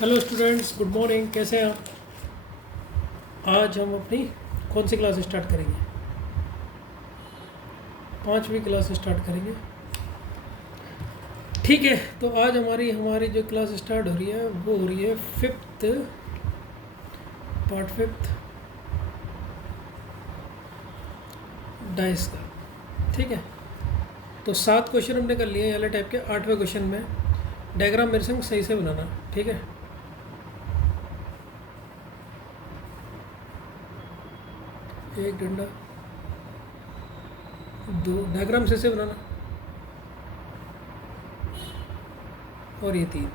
Hello students, good morning. कैसे हैं आप? आज हम अपनी कौन सी क्लास स्टार्ट करेंगे? 5वीं क्लास स्टार्ट करेंगे। ठीक है, तो आज हमारी हमारी जो क्लास स्टार्ट हो रही है वो हो रही है फिफ्थ डाइस का। ठीक है, तो 7 क्वेश्चन हमने कर लिए हैं वाले टाइप के। 8वें क्वेश्चन में डायग्राम मेरे संग सही से बनाना। ठीक है, एक डंडा, दो डायग्राम सही से बनाना, और ये 3,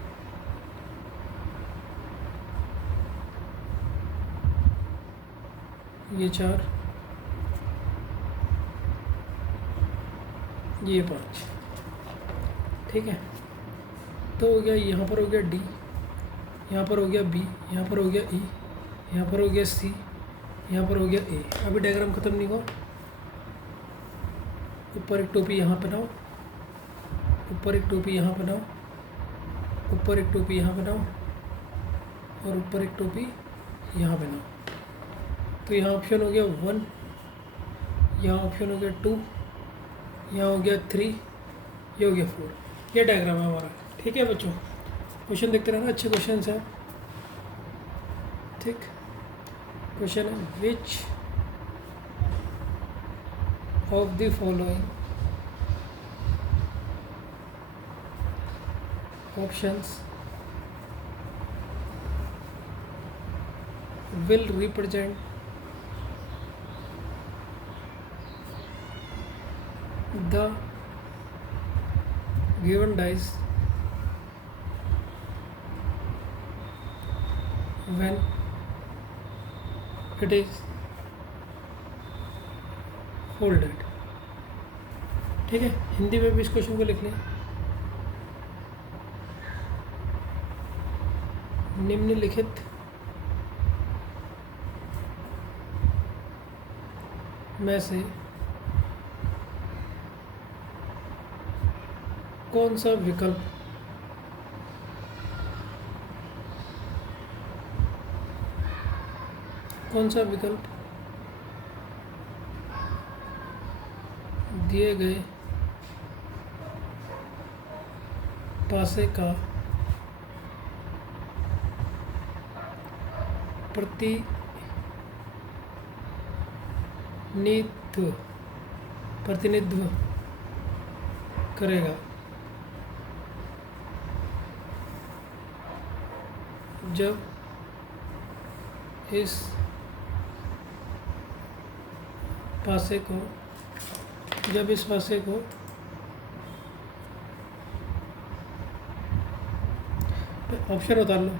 ये 4, ये 5। ठीक है, तो हो गया, यहाँ पर हो गया डी, यहाँ पर हो गया बी, यहाँ पर हो गया ई, यहाँ पर हो गया सी, यहाँ पर हो गया ए। अभी डायग्राम ख़त्म नहीं हुआ। ऊपर एक टोपी यहाँ बनाओ, ऊपर एक टोपी यहाँ बनाओ, ऊपर एक टोपी यहाँ बनाओ, और ऊपर एक टोपी यहाँ बनाओ। तो यहाँ ऑप्शन हो गया 1, यहाँ ऑप्शन हो गया 2, यहाँ हो गया 3, ये हो गया 4। ये डायग्राम है हमारा। ठीक है बच्चों, क्वेश्चन देखते रहना, अच्छे क्वेश्चन हैं। ठीक, क्वेश्चन है which of the following options will represent the given dice when it is folded। ठीक है, हिंदी में भी इस क्वेश्चन को लिख लें। निम्नलिखित में से कौन सा विकल्प दिए गए पासे का प्रतिनिधित्व करेगा। जब इस पासे को ऑप्शन उतार लो।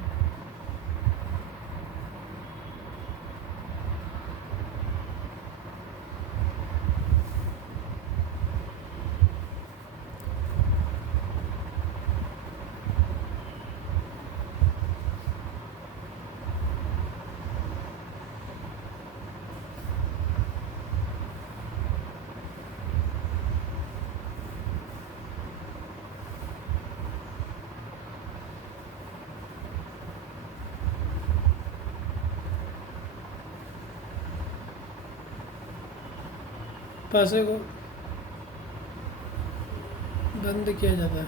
पासे को बंद किया जाता है।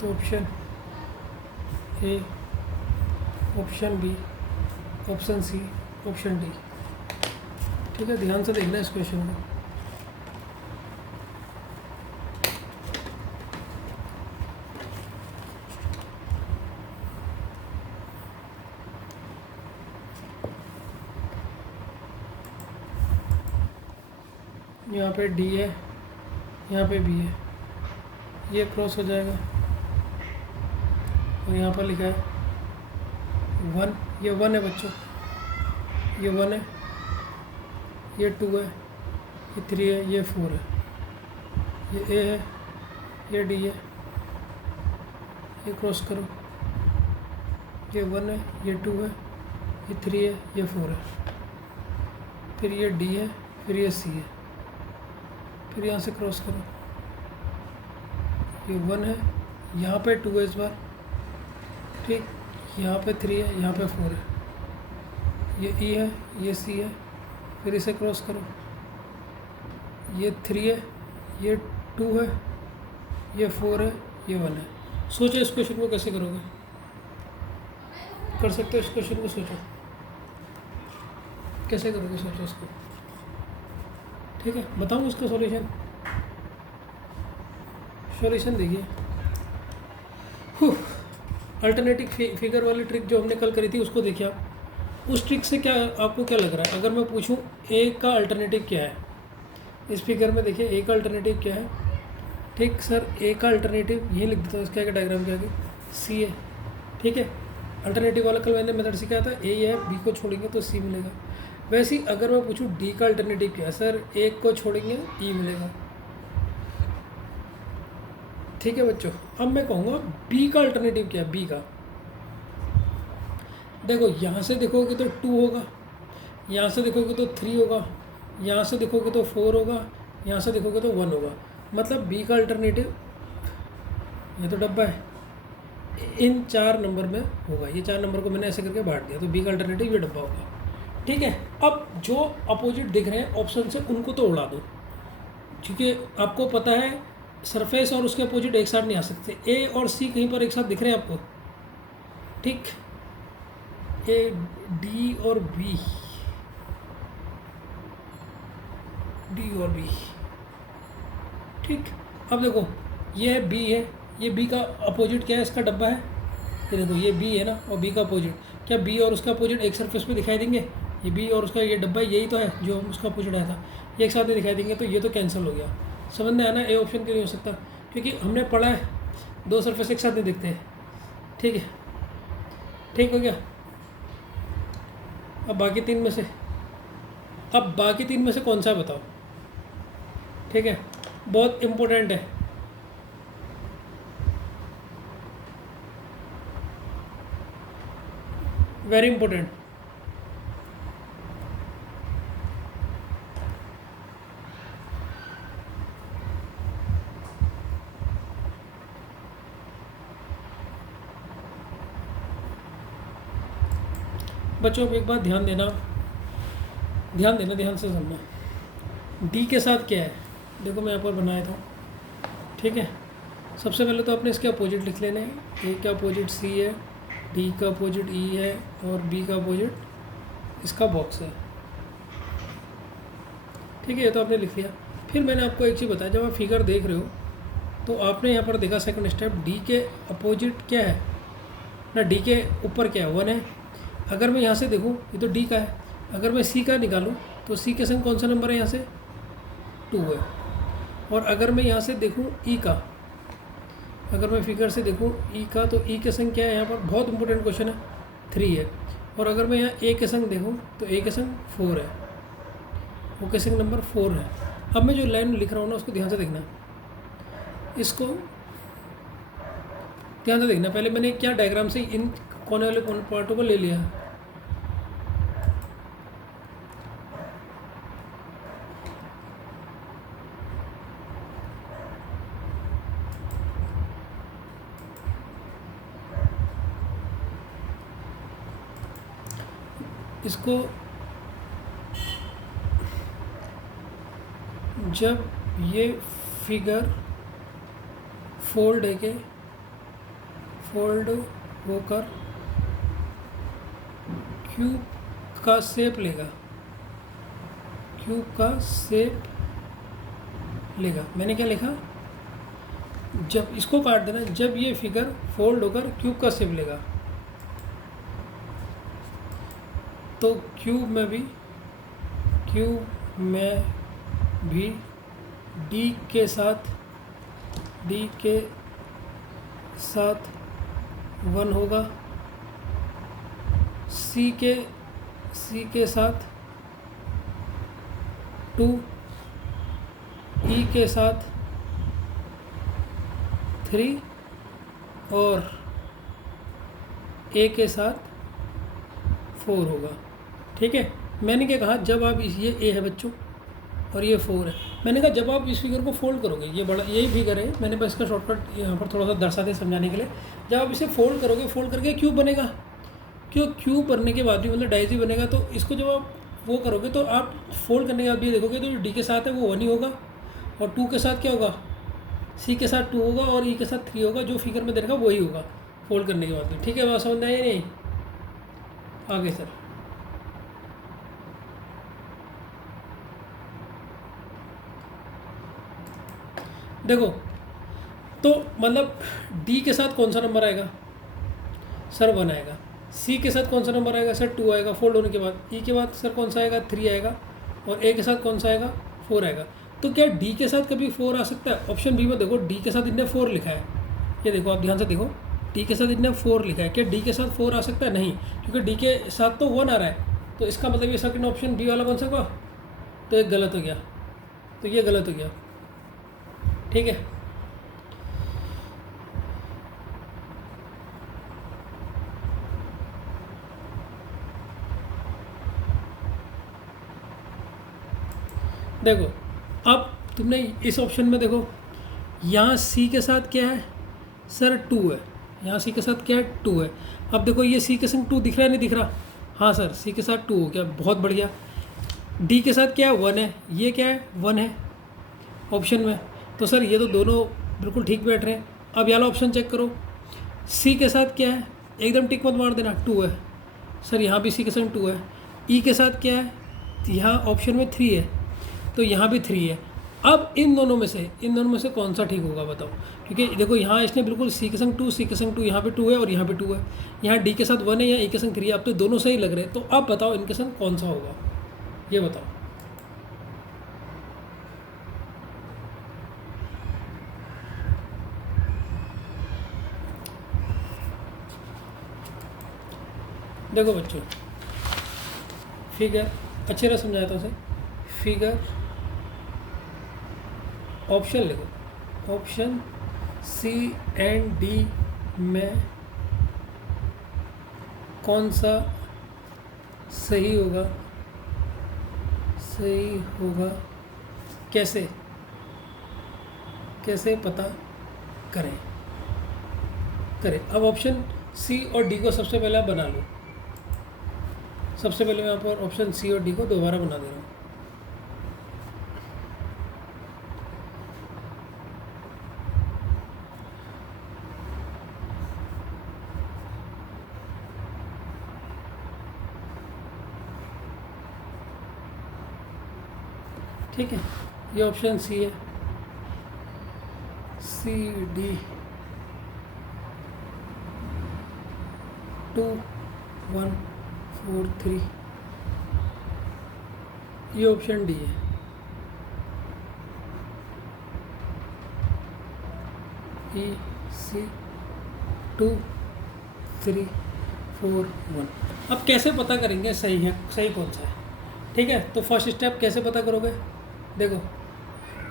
तो option A, option B, option C, option D. ठीक है, ध्यान से देखना इस क्वेश्चन को। यहाँ पे डी है, यहाँ पे बी है, ये क्रॉस हो जाएगा, और यहाँ पर लिखा है 1। ये 1 है बच्चों, ये 1 है, ये 2 है, ये 3 है, ये 4 है, ये ए है, ये डी है, ये क्रॉस करो, ये 1 है, ये 2 है, ये 3 है, ये 4 है, फिर ये D है, फिर ये C है, फिर यहाँ से क्रॉस करो, ये 1 है, यहाँ पे 2 है इस बार, ठीक, यहाँ पे 3 है, यहाँ पे 4 है, ये E है, ये C है, फिर इसे क्रॉस करो, ये 3 है, ये 2 है, ये 4 है, ये 1 है। सोचो इस क्वेश्चन को कैसे करोगे, कर सकते हो इस क्वेश्चन को, सोचो कैसे करोगे, सोचो इसको, ठीक है। बताऊँ इसका सॉल्यूशन देखिए, अल्टरनेटिव फिगर वाली ट्रिक जो हमने कल करी थी उसको देखिए आप। उस ट्रिक से क्या आपको क्या लग रहा है, अगर मैं पूछूं ए का अल्टरनेटिव क्या है, इस फिगर में देखिए ए का अल्टरनेटिव क्या है, ठीक सर, ए का अल्टरनेटिव यही लिख देता हूँ, इसका डायग्राम के आगे सी है, ठीक है। अल्टरनेटिव वाला कल मैंने मेथड सिखाया था, ए है, बी को छोड़ेंगे तो सी मिलेगा। वैसे ही अगर मैं पूछूं डी का अल्टरनेटिव क्या है, सर ए को छोड़ेंगे ई मिलेगा, ठीक है बच्चों। अब मैं कहूँगा बी का अल्टरनेटिव क्या है, बी का देखो, यहाँ से देखोगे तो 2 होगा, यहाँ से देखोगे तो 3 होगा, यहाँ से देखोगे तो 4 होगा, यहाँ से देखोगे तो 1 होगा, मतलब बी का अल्टरनेटिव ये तो डब्बा है, इन 4 नंबर में होगा। ये 4 नंबर को मैंने ऐसे करके बांट दिया, तो बी का अल्टरनेटिव ये डब्बा होगा, ठीक है। अब जो अपोजिट दिख रहे हैं ऑप्शन से उनको तो उड़ा दो, क्योंकि आपको पता है सरफेस और उसके अपोजिट एक साथ नहीं आ सकते। ए और सी कहीं पर एक साथ दिख रहे हैं आपको, ठीक, ए डी और बी, डी और बी, ठीक। अब देखो ये बी है, ये बी का अपोजिट क्या है, इसका डब्बा है, ये देखो ये बी है ना, और बी का अपोजिट क्या, बी और उसका अपोजिट एक सरफेस पे दिखाई देंगे, ये बी और उसका ये डब्बा यही तो है जो उसका अपोजिट आया था, ये एक साथ में दिखाई देंगे, तो ये तो कैंसिल हो गया। समझ में आया ना, ए ऑप्शन क्यों नहीं हो सकता, क्योंकि हमने पढ़ा है 2 सरफेस एक साथ नहीं दिखते हैं, ठीक है, ठीक हो गया। अब बाकी 3 में से कौन सा बताओ, ठीक है, बहुत इम्पोर्टेंट है, वेरी इंपॉर्टेंट। बच्चों अब एक बात ध्यान से सुनना, डी के साथ क्या है, देखो मैं यहाँ पर बनाया था, ठीक है। सबसे पहले तो आपने इसके अपोजिट लिख लेने हैं, ए का अपोजिट सी है, डी का अपोजिट ई है, और बी का अपोजिट इसका बॉक्स है, ठीक है, ये तो आपने लिख लिया। फिर मैंने आपको एक चीज़ बताया, जब आप फिगर देख रहे हो तो आपने यहाँ पर देखा सेकंड स्टेप, डी के अपोजिट क्या है ना, डी के ऊपर क्या है, 1 है। अगर मैं यहाँ से देखूँ ये तो डी का है, अगर मैं सी का निकालूँ तो सी के संग कौन सा नंबर है, यहाँ से 2 है। और अगर मैं यहाँ से देखूँ ई का, अगर मैं फिगर से देखूँ ई का, तो ई के संग क्या है, यहाँ पर बहुत इंपॉर्टेंट क्वेश्चन है, 3 है। और अगर मैं यहाँ ए के संग देखूँ तो ए के संग 4 है, ओ के संग नंबर 4 है। अब मैं जो लाइन लिख रहा हूँ ना उसको ध्यान से देखना, इसको ध्यान से देखना। पहले मैंने क्या डायग्राम से इन कोने वाले पार्टों को ले लिया, इसको जब ये फिगर फोल्ड होकर क्यूब का शेप लेगा, मैंने क्या लिखा, जब इसको काट देना, जब ये फिगर फोल्ड होकर क्यूब का शेप लेगा, तो क्यूब में भी डी के साथ 1 होगा, सी के साथ 2, ई के साथ 3 और ए के साथ 4 होगा। ठीक है, मैंने क्या कहा, जब आप ये ए है बच्चों और ये 4 है, मैंने कहा जब आप इस फिगर को फोल्ड करोगे, ये बड़ा यही फिगर है, मैंने बस इसका शॉर्टकट यहाँ पर थोड़ा सा दर्शाते समझाने के लिए, जब आप इसे फोल्ड करोगे, फोल्ड करके क्यूब बनेगा, क्यूब बनने के बाद भी मतलब डायजी बनेगा। तो इसको जब आप वो करोगे तो आप फोल्ड करने के बाद भी देखोगे तो जो डी के साथ है वो 1 ही होगा, और 2 के साथ क्या होगा, सी के साथ 2 होगा, और ई के साथ 3 होगा, जो फिगर में देखा वही होगा फोल्ड करने के बाद भी। ठीक है, बात समझ में आई नहीं? आगे सर, देखो तो मतलब डी के साथ कौन सा नंबर आएगा सर, 1 आएगा। सी के साथ कौन सा नंबर आएगा सर, 2 आएगा फोल्ड होने के बाद। ई के बाद सर कौन सा आएगा, 3 आएगा, और ए के साथ कौन सा आएगा, 4 आएगा। तो क्या डी के साथ कभी 4 आ सकता है? ऑप्शन बी में देखो, डी के साथ इनने 4 लिखा है, ये देखो आप ध्यान से देखो, डी के साथ इनने 4 लिखा है, क्या डी के साथ 4 आ सकता है? नहीं, क्योंकि डी के साथ तो 1 आ रहा है, तो इसका मतलब ये सेकंड ऑप्शन बी वाला कौन सा होगा, तो एक गलत हो गया, तो ये गलत हो गया। ठीक है, देखो अब तुमने इस ऑप्शन में देखो, यहाँ सी के साथ क्या है सर, 2 है, यहाँ सी के साथ क्या है, 2 है। अब देखो ये सी के संग 2 दिख रहा है, नहीं दिख रहा? हाँ सर, सी के साथ 2 हो गया, बहुत बढ़िया। डी के साथ क्या है, 1 है, ये क्या है, 1 है ऑप्शन में, तो सर ये तो दोनों बिल्कुल ठीक बैठ रहे हैं। अब वाला ऑप्शन चेक करो, सी के साथ क्या है, एकदम टिक मत मार देना, 2 है सर, यहाँ भी सी के संग 2 है। ई के साथ क्या है, यहाँ ऑप्शन में 3 है, तो यहाँ भी 3 है। अब इन दोनों में से कौन सा ठीक होगा बताओ? क्योंकि देखो यहाँ इसने बिल्कुल सी के संग 2, सी के संग 2, यहाँ पे 2 है और यहाँ पे 2 है, यहाँ डी के साथ 1 है, यहाँ ई के संग 3 है। अब तो दोनों सही लग रहे हैं, तो अब बताओ इनके संग कौन सा होगा, ये बताओ। देखो बच्चों, फिगर अच्छे तरह समझाता हूँ, फिगर ऑप्शन लिखो, ऑप्शन सी एंड डी में कौन सा सही होगा, कैसे पता करें। अब ऑप्शन सी और डी को सबसे पहले आप बना लो। सबसे पहले मैं यहाँ पर ऑप्शन सी और डी को दोबारा बना दे रहा हूँ। ठीक है, ये ऑप्शन सी है, सी डी 2 1 4 3, ये ऑप्शन डी है। ई सी 2 3 4 1। अब कैसे पता करेंगे सही है, सही कौन सा है? ठीक है, तो फर्स्ट स्टेप कैसे पता करोगे? देखो,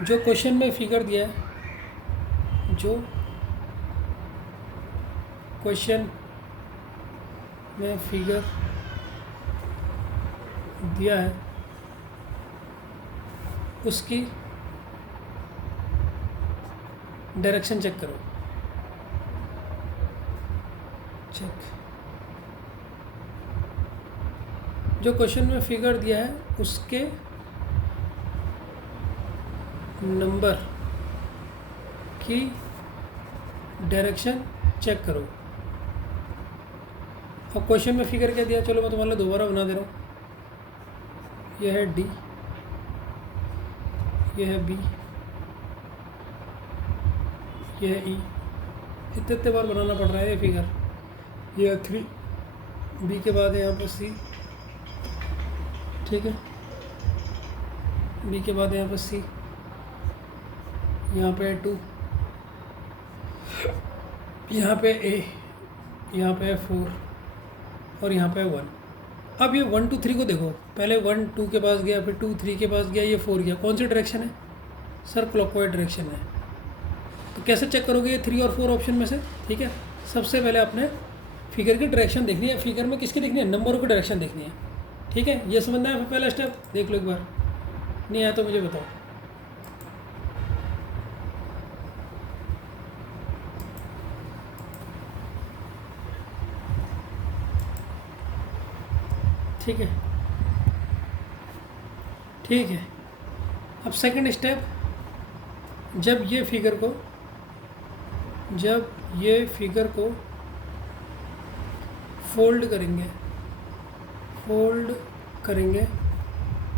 जो क्वेश्चन में फिगर दिया है, जो क्वेश्चन में फिगर दिया है, उसकी डायरेक्शन चेक करो। चेक, जो क्वेश्चन में फिगर दिया है उसके नंबर की डायरेक्शन चेक करो। अब क्वेश्चन में फिगर क्या दिया, चलो मैं तुम्हारे लिए दोबारा बना दे रहा हूँ। यह है डी, यह है बी, यह है ई। इतने बार बनाना पड़ रहा है ये फिगर। यह है 3, बी के बाद है यहाँ पर सी, ठीक है, बी के बाद है यहाँ पर सी, यहाँ पे है 2, यहाँ पे ए, यहाँ पे है 4 और यहाँ पे है 1। अब ये 1 2 3 को देखो, पहले 1 2 के पास गया, फिर 2 3 के पास गया, ये 4 गया। कौन सी डायरेक्शन है सर? क्लॉकवाइज डायरेक्शन है। तो कैसे चेक करोगे ये 3 और 4 ऑप्शन में से? ठीक है, सबसे पहले आपने फिगर की डायरेक्शन देखनी है, फिगर में किसकी देखनी है, नंबरों की डायरेक्शन देखनी है। ठीक है, ये समझना है पहला स्टेप, देख लो एक बार, नहीं आया तो मुझे बताओ। ठीक है, ठीक है। अब सेकंड स्टेप, जब ये फिगर को फोल्ड करेंगे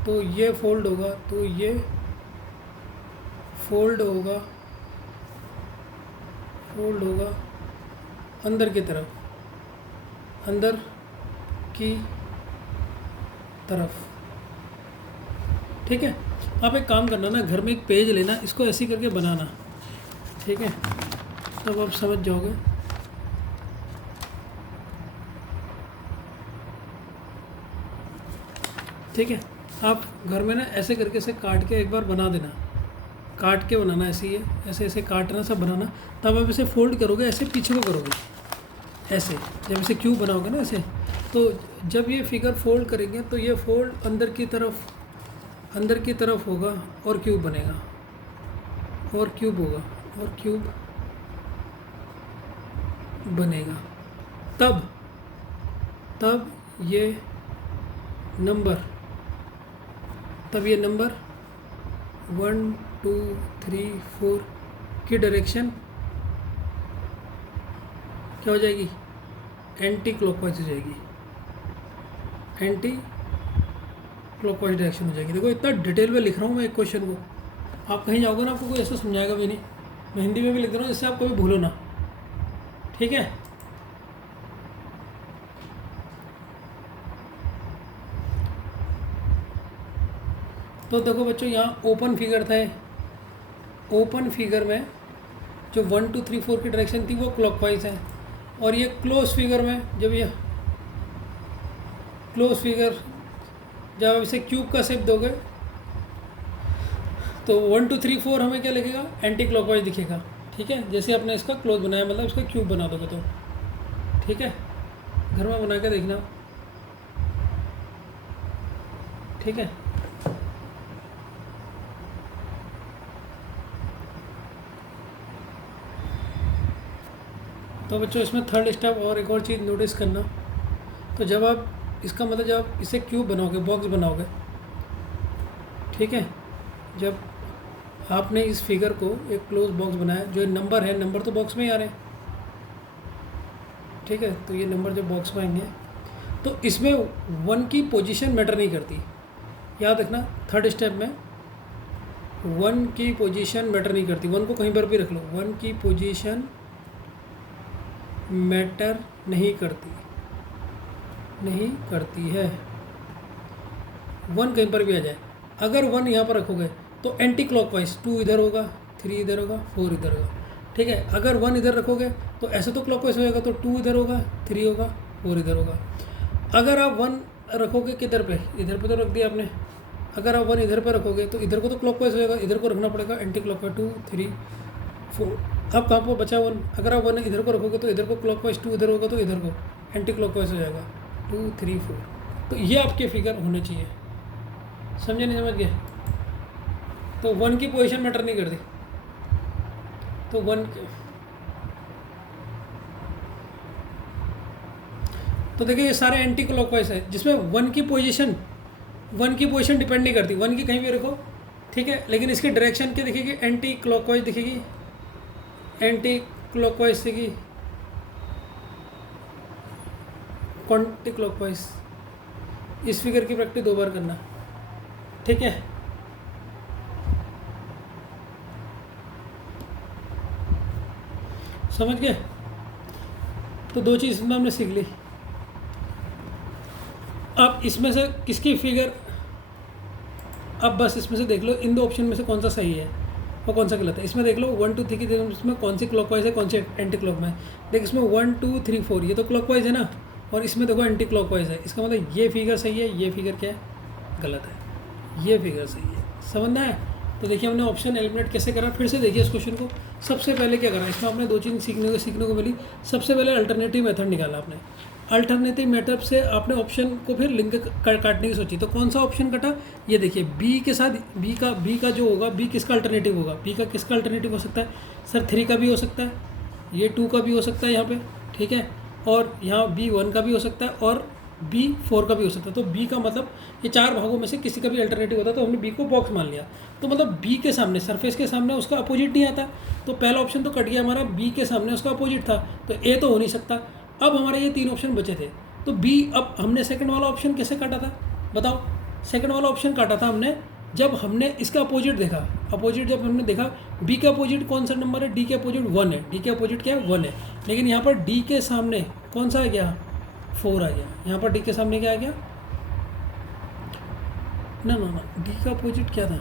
तो ये फोल्ड होगा, तो ये फोल्ड होगा अंदर की तरफ। ठीक है, आप एक काम करना ना, घर में एक पेज लेना, इसको ऐसे करके बनाना। ठीक है, तब आप समझ जाओगे। ठीक है, आप घर में ना ऐसे करके इसे काट के एक बार बना देना, काट के बनाना, ऐसे ही है, ऐसे ऐसे काटना, सब बनाना। तब आप इसे फोल्ड करोगे, ऐसे पीछे को करोगे, ऐसे जब इसे क्यूब बनाओगे ना ऐसे, तो जब ये फिगर फोल्ड करेंगे तो ये फोल्ड अंदर की तरफ होगा और क्यूब बनेगा, और क्यूब होगा, और क्यूब बनेगा। तब ये नंबर 1 2 3 4 की डायरेक्शन क्या हो जाएगी, एंटी क्लॉकवाइज हो जाएगी, एंटी क्लॉकवाइज डायरेक्शन हो जाएगी। देखो इतना डिटेल में लिख रहा हूँ मैं एक क्वेश्चन को, आप कहीं जाओगे ना आपको कोई ऐसा समझाएगा भी नहीं, मैं हिंदी में भी लिख रहा हूँ जिससे आप कभी भूलो ना। ठीक है, तो देखो बच्चों, यहाँ ओपन फिगर था, ओपन फिगर में जो 1 2 3 4 की डायरेक्शन थी वो क्लॉकवाइज है, और ये क्लोज फिगर में जब ये क्लोज फिगर जब आप इसे क्यूब का शेप दोगे तो 1 2 3 4 हमें क्या लिखेगा, एंटी क्लॉकवाइज दिखेगा। ठीक है, जैसे आपने इसका क्लोज बनाया, मतलब इसका क्यूब बना दोगे तो। ठीक है, घर में बना के देखना। ठीक है, तो बच्चों इसमें थर्ड स्टेप और एक और चीज़ नोटिस करना, तो जब आप इसका मतलब जब आप इसे क्यूब बनाओगे, बॉक्स बनाओगे, ठीक है, जब आपने इस फिगर को एक क्लोज बॉक्स बनाया, जो नंबर है, नंबर तो बॉक्स में ही आ रहे हैं। ठीक है, तो ये नंबर जब बॉक्स में आएंगे तो इसमें 1 की पोजीशन मैटर नहीं करती, याद रखना। थर्ड स्टेप में 1 की पोजीशन मैटर नहीं करती, 1 को कहीं पर भी रख लो, 1 की पोजीशन मैटर नहीं करती है, 1 कहीं पर भी आ जाए। अगर 1 यहाँ पर रखोगे तो एंटी क्लॉकवाइज 2 इधर होगा, 3 इधर होगा, 4 इधर होगा। ठीक है, अगर 1 इधर रखोगे तो ऐसे तो क्लॉकवाइज हो जाएगा, तो 2 इधर होगा, 3 होगा, 4 इधर होगा। अगर आप 1 रखोगे किधर पे, इधर पे तो रख दिया आपने, अगर आप 1 इधर पे रखोगे तो इधर को तो क्लॉकवाइज हो जाएगा, इधर को रखना पड़ेगा एंटी क्लॉकवाइज, 2 3 4। अब कहाँ पर बचा 1, अगर आप 1 इधर को रखोगे तो इधर को क्लॉकवाइज, 2 इधर होगा तो इधर को एंटी क्लॉकवाइज हो जाएगा, 2 3 4। तो ये आपके फिगर होने चाहिए, समझे नहीं, समझ गए। तो 1 की पोजीशन मैटर नहीं करती, तो 1 तो देखिए ये सारे एंटी क्लॉकवाइज है, जिसमें 1 की पोजीशन डिपेंड नहीं करती, 1 की कहीं भी रखो। ठीक है, लेकिन इसकी डायरेक्शन क्या दिखेगी, एंटी क्लॉकवाइज दिखेगी, एंटी क्लॉकवाइज दिखेगी, कॉन्टी क्लॉकवाइज। इस फिगर की प्रैक्टिस 2 बार करना। ठीक है, समझ गए। तो 2 चीज़ इसमें हमने सीख ली। अब इसमें से किसकी फिगर, अब बस इसमें से देख लो इन 2 ऑप्शन में से कौन सा सही है और कौन सा गलत है। इसमें देख लो 1 2 3 की इसमें कौन सी क्लॉकवाइज है, कौन सी एंटी क्लॉक में। देख इसमें 1 2 3 4 ये तो क्लॉकवाइज है ना, और इसमें देखो एंटी क्लॉकवाइज है। इसका मतलब ये फिगर सही है, ये फिगर क्या है, गलत है, ये फिगर सही है। समझना है, तो देखिए हमने ऑप्शन एलिमिनेट कैसे करा, फिर से देखिए इस क्वेश्चन को। सबसे पहले क्या करा, इसमें आपने 2 चीज़ सीखने को मिली। सबसे पहले अल्टरनेटिव मेथड निकाला आपने। अल्टरनेटिव मेथड से आपने ऑप्शन को फिर लिंक काटने की सोची। तो कौन सा ऑप्शन कटा, ये देखिए बी के साथ बी का जो होगा, बी किसका अल्टरनेटिव होगा, बी का किसका अल्टरनेटिव हो सकता है सर, 3 का भी हो सकता है, ये 2 का भी हो सकता है यहाँ पे, ठीक है, और यहाँ B1 का भी हो सकता है और B4 का भी हो सकता है। तो B का मतलब ये 4 भागों में से किसी का भी अल्टरनेटिव होता है, तो हमने B को बॉक्स मान लिया। तो मतलब B के सामने, सरफेस के सामने उसका अपोजिट नहीं आता, तो पहला ऑप्शन तो कट गया हमारा, B के सामने उसका अपोजिट था, तो A तो हो नहीं सकता। अब हमारे ये 3 ऑप्शन बचे थे, तो B, अब हमने सेकंड वाला ऑप्शन कैसे काटा था बताओ। सेकंड वाला ऑप्शन काटा था हमने जब हमने इसका अपोजिट देखा। अपोजिट जब हमने देखा, बी के अपोजिट कौन सा नंबर है, डी के अपोजिट 1 है, डी के अपोजिट क्या है 1 है, लेकिन यहाँ पर डी के सामने कौन सा आ गया 4 आ गया, यहाँ पर डी के सामने क्या आ गया, ना ना ना, डी का अपोजिट क्या था,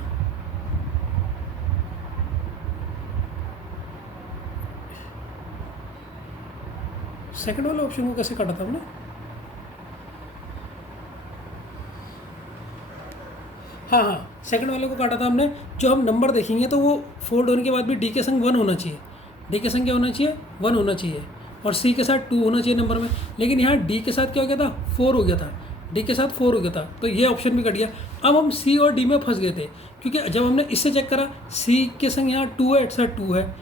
सेकंड वाले ऑप्शन को कैसे काटा था हमने, हाँ हाँ सेकंड वाले को काटा था हमने। जो हम नंबर देखेंगे तो वो फोल्ड होने के बाद भी डी के संग 1 होना चाहिए, डी के संग क्या होना चाहिए 1 होना चाहिए, और सी के साथ 2 होना चाहिए नंबर में, लेकिन यहाँ डी के साथ क्या हो गया था 4 हो गया था, डी के साथ 4 हो गया था, तो ये ऑप्शन भी कट गया। अब हम सी और डी में फंस गए थे, क्योंकि जब हमने इससे चेक करा सी के संग यहाँ 2 है, सर 2 है,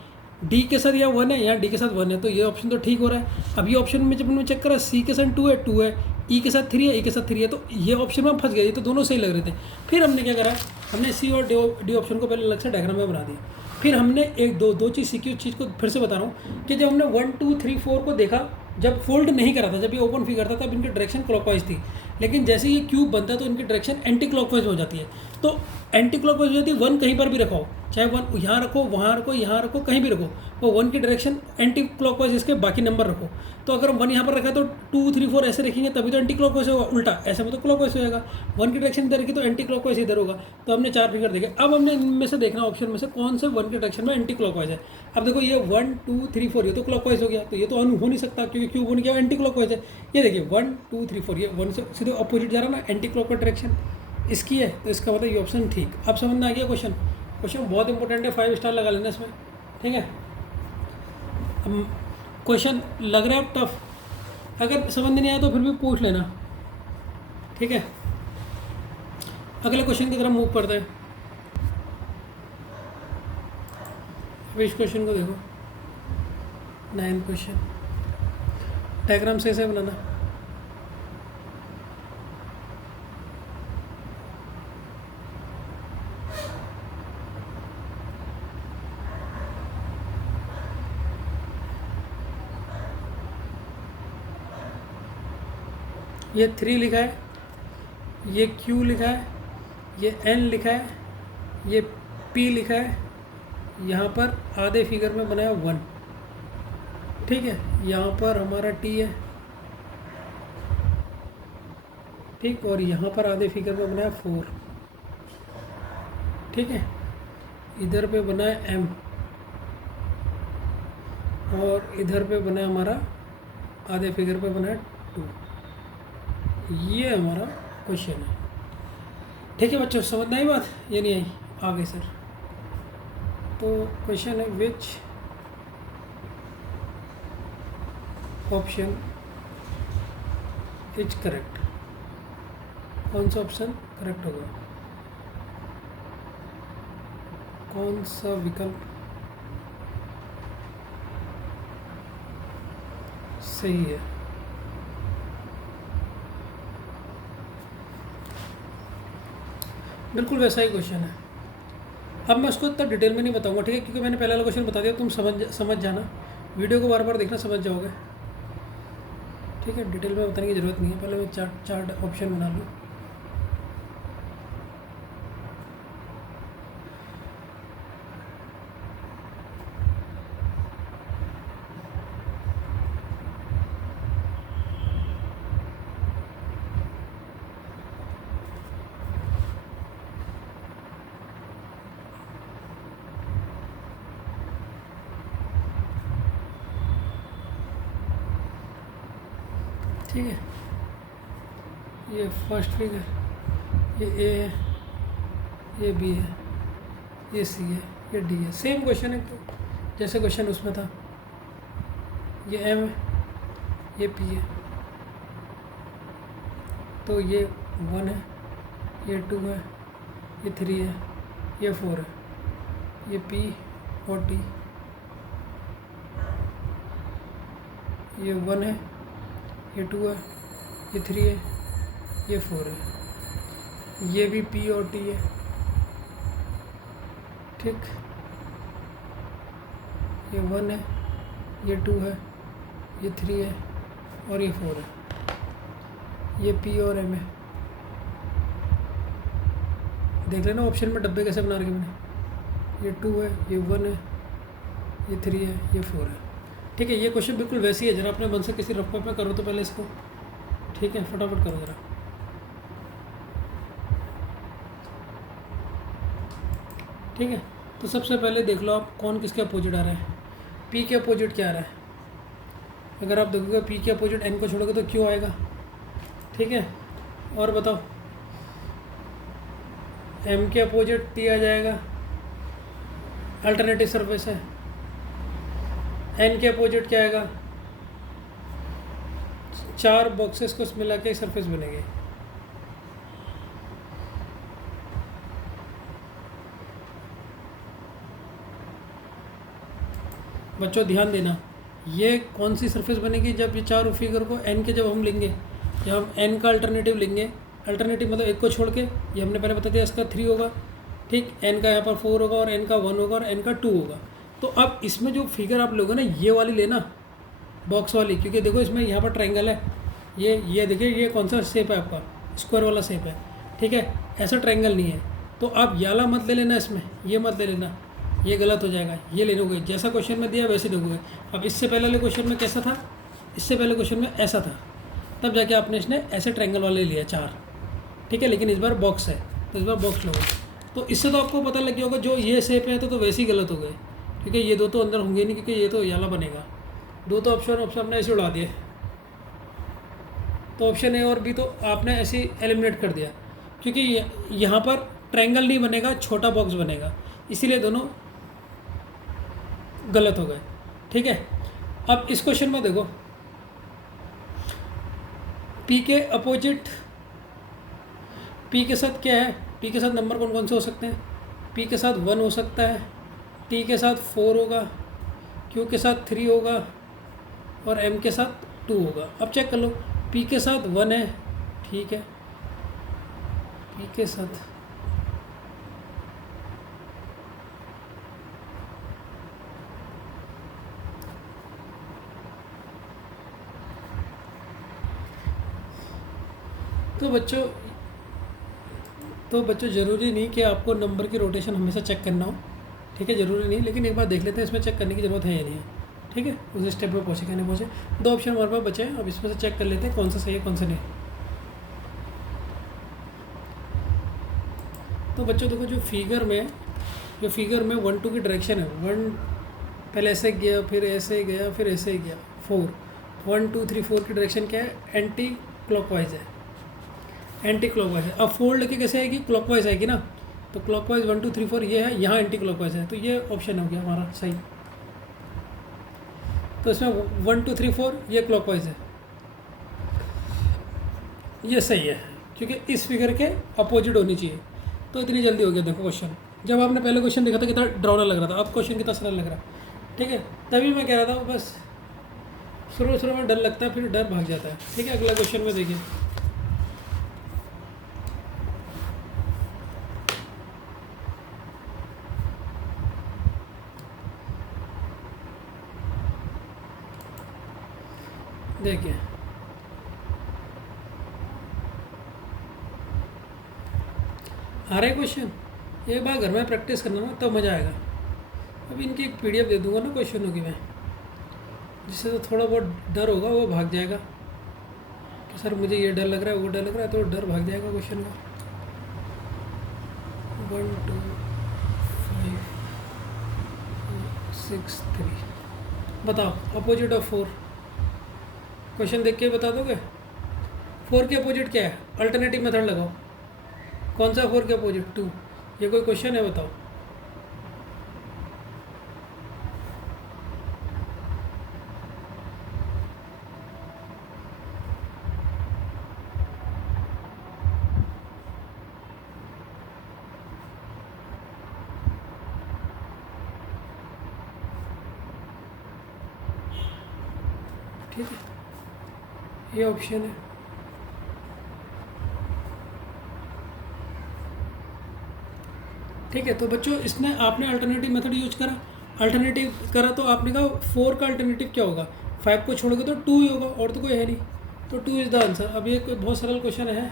डी के साथ यहाँ 1 है, यहाँ डी के साथ 1 है, तो ये ऑप्शन तो ठीक हो रहा है। अब ये ऑप्शन में जब हमने चेक करा सी के साथ 2 है, 2 है, ई के साथ 3 है, ई के साथ 3 है, तो ये ऑप्शन में हम फंस गए, ये तो दोनों सही लग रहे थे। फिर हमने क्या करा, हमने सी और डी ऑप्शन को पहले अलग से डायग्राम में बना दिया। फिर हमने एक दो चीज़ सीखी, उस चीज़ को फिर से बता रहा हूँ कि जब हमने 1 2 3 4 को देखा, जब फोल्ड नहीं करा था, जब ये ओपन फिगर था, तब इनकी डायरेक्शन क्लॉकवाइज थी, लेकिन जैसे ये क्यूब बनता है तो इनकी डायरेक्शन एंटी क्लॉकवाइज हो जाती है। तो एंटी क्लॉकवाइज हो जाती है, 1 कहीं पर भी रखो, चाहे 1 यहाँ रखो, वहाँ रखो, यहाँ रखो, कहीं भी रखो, वो 1 की डायरेक्शन एंटी क्लॉकवाइज, इसके बाकी नंबर रखो। तो अगर 1 यहाँ पर रखा है तो 2 3 4 ऐसे रखेंगे तभी तो एंटी क्लॉकवाइज होगा, उल्टा ऐसे में तो क्लॉकवाइज हो जाएगा। 1 की डायरेक्शन इधर की तो एंटी क्लॉकवाइज इधर होगा। तो हमने 4 फिगर देखे। अब हमने इनमें से देखना ऑप्शन में से कौन से 1 की डायरेक्शन में एंटी क्लॉकवाइज है। अब देखो ये 1 2 3 4 ये तो क्लॉकवाइज हो गया, तो ये तो हो नहीं सकता क्योंकि क्यूब बन गया एंटी क्लॉकवाइज है। ये देखिए 1 2 3 4 ये 1 से सीधे अपोजिट जा रहा ना, एंटी क्लॉकवाइज डायरेक्शन इसकी है, तो इसका मतलब ये ऑप्शन ठीक। अब समझ में आ गया क्वेश्चन। क्वेश्चन बहुत इंपॉर्टेंट है, 5 स्टार लगा लेना इसमें, ठीक है। अब क्वेश्चन लग रहा है टफ, अगर समझ में नहीं आया तो फिर भी पूछ लेना, ठीक है। अगले क्वेश्चन की तरफ मूव करते हैं। अब इस क्वेश्चन को देखो, 9th क्वेश्चन, डायग्राम से ऐसे बनाना। ये 3 लिखा है, ये Q लिखा है, ये N लिखा है, ये P लिखा है, यहाँ पर आधे फिगर में बनाया 1, ठीक है। यहाँ पर हमारा T है, ठीक, और यहाँ पर आधे फिगर में बनाया 4, ठीक है। इधर पे बनाया M और इधर पे बनाया हमारा आधे फिगर पे बनाया 2। ये हमारा क्वेश्चन है, ठीक है बच्चों। समझ में आई बात, ये नहीं आई आगे सर। तो क्वेश्चन है विच ऑप्शन इज करेक्ट, कौन सा ऑप्शन करेक्ट होगा, कौन सा विकल्प सही है। बिल्कुल वैसा ही क्वेश्चन है। अब मैं उसको इतना डिटेल में नहीं बताऊंगा, ठीक है, क्योंकि मैंने पहले वाला क्वेश्चन बता दिया, तुम समझ जाना, वीडियो को बार बार देखना, समझ जाओगे, ठीक है। डिटेल में बताने की ज़रूरत नहीं है, पहले मैं चार्ट ऑप्शन बना लूँ। ठीक है, ये फर्स्ट फिगर, ये ए है, ये बी है, ये सी है, ये डी है। सेम क्वेश्चन है तो जैसे क्वेश्चन उसमें था। ये एम है, ये पी है, तो ये 1 है, ये 2 है, ये 3 है, ये 4 है, ये पी और टी, ये 1 है, ये 2 है, ये 3 है, ये 4 है, ये भी पी और टी है। ठीक, ये 1 है, ये 2 है, ये 3 है और ये 4 है, ये पी और एम है। देख लेना ऑप्शन में डब्बे कैसे बना रखे मैंने। ये 2 है, ये 1 है, ये 3 है, ये 4 है। ठीक है, ये क्वेश्चन बिल्कुल वैसे ही है। जरा अपने मन से किसी रफ में करो तो पहले इसको। ठीक है, फटाफट करो ज़रा। ठीक है, तो सबसे पहले देख लो आप कौन किसके अपोजिट आ रहा है। पी के अपोजिट क्या आ रहा है? अगर आप देखोगे पी के अपोजिट एन को छोड़ोगे तो क्यों आएगा। ठीक है, और बताओ एम के अपोजिट टी आ जाएगा, अल्टरनेटिव सरफेस है। एन के अपोजिट क्या आएगा? 4 बॉक्सेस को मिला के सरफेस बनेंगे। बच्चों ध्यान देना, ये कौन सी सरफेस बनेगी जब ये 4 फिगर को एन के जब हम लेंगे, जब हम एन का अल्टरनेटिव लेंगे। अल्टरनेटिव मतलब एक को छोड़ के, ये हमने पहले बता दिया इसका 3 होगा। ठीक, एन का यहाँ पर 4 होगा और एन का 1 होगा और एन का 2 होगा। तो अब इसमें जो फिगर आप लोगे ना, ये वाली लेना, बॉक्स वाली, क्योंकि देखो इसमें यहाँ पर ट्रायंगल है। ये देखिए, ये कौन सा शेप है आपका? स्क्वायर वाला शेप है। ठीक है, ऐसा ट्रायंगल नहीं है। तो आप ये वाला मत ले लेना, इसमें ये मत ले लेना, ये गलत हो जाएगा। ये ले लोगे, जैसा क्वेश्चन में दिया वैसे देखोगे। अब इससे पहले वाले क्वेश्चन में कैसा था? इससे पहले क्वेश्चन में ऐसा था, तब जाके आपने इसने ऐसे ट्रायंगल वाले लिया 4। ठीक है, लेकिन इस बार बॉक्स है तो इस बार बॉक्स लोगे। तो इससे तो आपको पता लग गया होगा जो ये शेप है तो वैसे ही गलत हो गए, क्योंकि ये 2 तो अंदर होंगे नहीं, क्योंकि ये तो याला बनेगा। 2 तो ऑप्शन आपने ऐसे उड़ा दिए, तो ऑप्शन ए और बी तो आपने ऐसे एलिमिनेट कर दिया, क्योंकि यहाँ पर ट्रायंगल नहीं बनेगा, छोटा बॉक्स बनेगा, इसीलिए दोनों गलत हो गए। ठीक है, अब इस क्वेश्चन में देखो, पी के अपोजिट, पी के साथ क्या है? पी के साथ नंबर कौन कौन से हो सकते हैं? पी के साथ 1 हो सकता है, टी के साथ 4 होगा, क्यू के साथ 3 होगा और एम के साथ 2 होगा। अब चेक कर लो, पी के साथ 1 है, ठीक है, पी के साथ तो बच्चों ज़रूरी नहीं कि आपको नंबर की रोटेशन हमेशा चेक करना हो। ठीक है, ज़रूरी नहीं, लेकिन एक बार देख लेते हैं इसमें चेक करने की ज़रूरत है या नहीं है। ठीक है, उस स्टेप पे पहुँचे क्या नहीं पहुँचे। 2 ऑप्शन हमारे पास बचे हैं, अब इसमें से चेक कर लेते हैं कौन सा सही है कौन सा नहीं। तो बच्चों देखो, जो फिगर में 1 2 की डायरेक्शन है, 1 पहले ऐसे गया, फिर ऐसे गया, फिर ऐसे ही गया, 4 1 2 3 4 की डायरेक्शन क्या है? एंटी क्लॉकवाइज है, एंटी क्लॉकवाइज है। अब 4 लेके कैसे आएगी? क्लॉकवाइज आएगी ना, तो क्लॉकवाइज 1 2 3 4 ये है, यहाँ एंटी क्लॉकवाइज है, तो ये ऑप्शन हो गया हमारा सही। तो इसमें 1 2 3 4 ये क्लॉकवाइज है, ये सही है, क्योंकि इस फिगर के अपोजिट होनी चाहिए। तो इतनी जल्दी हो गया देखो क्वेश्चन। जब आपने पहले क्वेश्चन देखा था कितना डरावना लग रहा था, अब क्वेश्चन कितना सरल लग रहा है। ठीक है, तभी मैं कह रहा था बस शुरू में डर लगता है, फिर डर भाग जाता है। ठीक है, अगला क्वेश्चन में देखिए, देखिए आ रहा है क्वेश्चन। एक बार घर में प्रैक्टिस करना ना, तब मज़ा आएगा। अब इनकी एक PDF दे दूंगा ना क्वेश्चनों की मैं, जिससे तो थोड़ा बहुत डर होगा वो भाग जाएगा कि सर मुझे ये डर लग रहा है, वो डर लग रहा है, तो डर भाग जाएगा क्वेश्चन का। 1 2 5 6 3 बताओ अपोजिट ऑफ 4। क्वेश्चन देख के बता दोगे 4 के अपोजिट क्या है? अल्टरनेटिव मेथड लगाओ। कौन सा 4 के अपोजिट? 2। ये कोई क्वेश्चन है? बताओ। ठीक है, ये ऑप्शन है। ठीक है, तो बच्चों इसने आपने अल्टरनेटिव मेथड यूज करा, अल्टरनेटिव करा तो आपने कहा 4 का अल्टरनेटिव क्या होगा, 5 को छोड़ोगे तो 2 ही होगा, और तो कोई है नहीं, तो 2 इज़ द आंसर। अब ये कोई बहुत सरल क्वेश्चन है,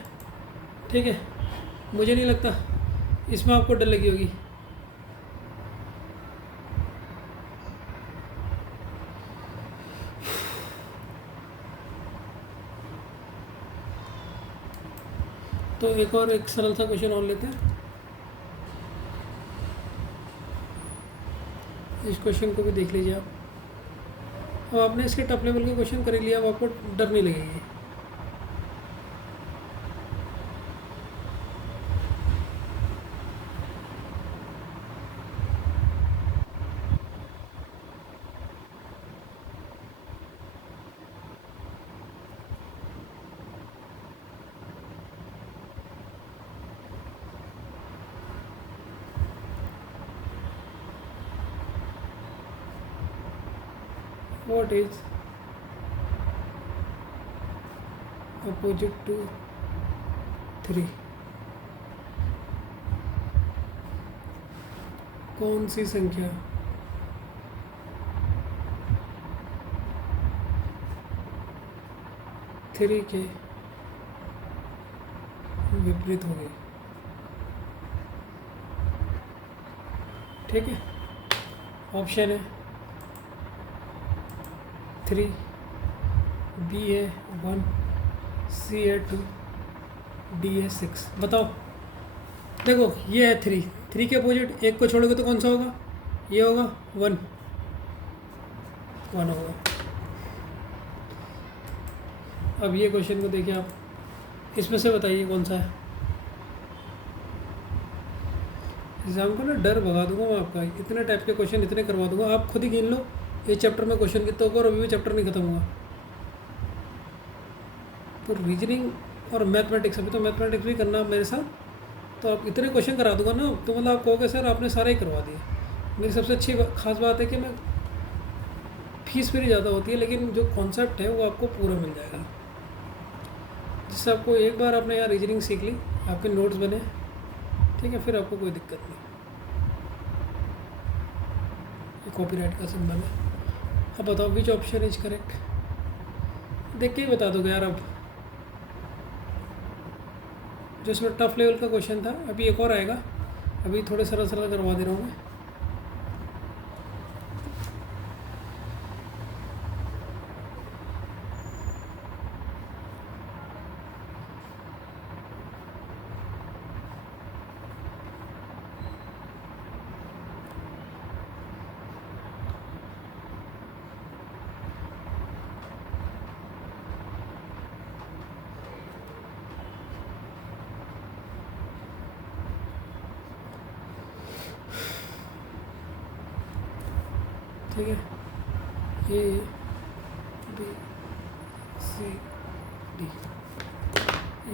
ठीक है, मुझे नहीं लगता इसमें आपको डर लगी होगी। तो एक सरल सा क्वेश्चन और लेते हैं। इस क्वेश्चन को भी देख लीजिए आप। अब आपने इसके टॉप लेवल के क्वेश्चन कर लिया, अब आपको डर नहीं लगेगी। What is opposite to 3? कौन सी संख्या थ्री के विपरीत होगी? ठीक है, ऑप्शन है 3, बी है 1, सी है 2, डी है 6। बताओ। देखो ये है 3 के अपोजिट एक को छोड़ोगे तो कौन सा होगा, ये होगा 1 होगा। अब ये क्वेश्चन को देखिए आप, इसमें से बताइए कौन सा है। एग्जाम को ना डर भगा दूंगा मैं आपका, इतने टाइप के क्वेश्चन इतने करवा दूंगा, आप खुद ही गिन लो ये चैप्टर में क्वेश्चन कितने होगा, और अभी भी चैप्टर नहीं खत्म हुआ। तो रीजनिंग और मैथमेटिक्स, अभी तो मैथमेटिक्स भी करना मेरे साथ, तो आप इतने क्वेश्चन करा दूंगा ना, तो मतलब आप कहोगे सर आपने सारे ही करवा दिए। मेरी सबसे अच्छी खास बात है कि मैं फीस मेरी ज़्यादा होती है, लेकिन जो कॉन्सेप्ट है वो आपको पूरा मिल जाएगा, जिससे आपको एक बार आपने यहाँ रीजनिंग सीख ली, आपके नोट्स बने, ठीक है, फिर आपको कोई दिक्कत नहीं। ये कॉपीराइट का सिंबल है। अब बताओ विच ऑप्शन इज करेक्ट, देख के ही बता दोगे यार। अब जो इसमें टफ लेवल का क्वेश्चन था, अभी एक और आएगा, अभी थोड़े सरल सरल करवा दे रहा हूँ मैं। ठीक है, ए बी सी डी,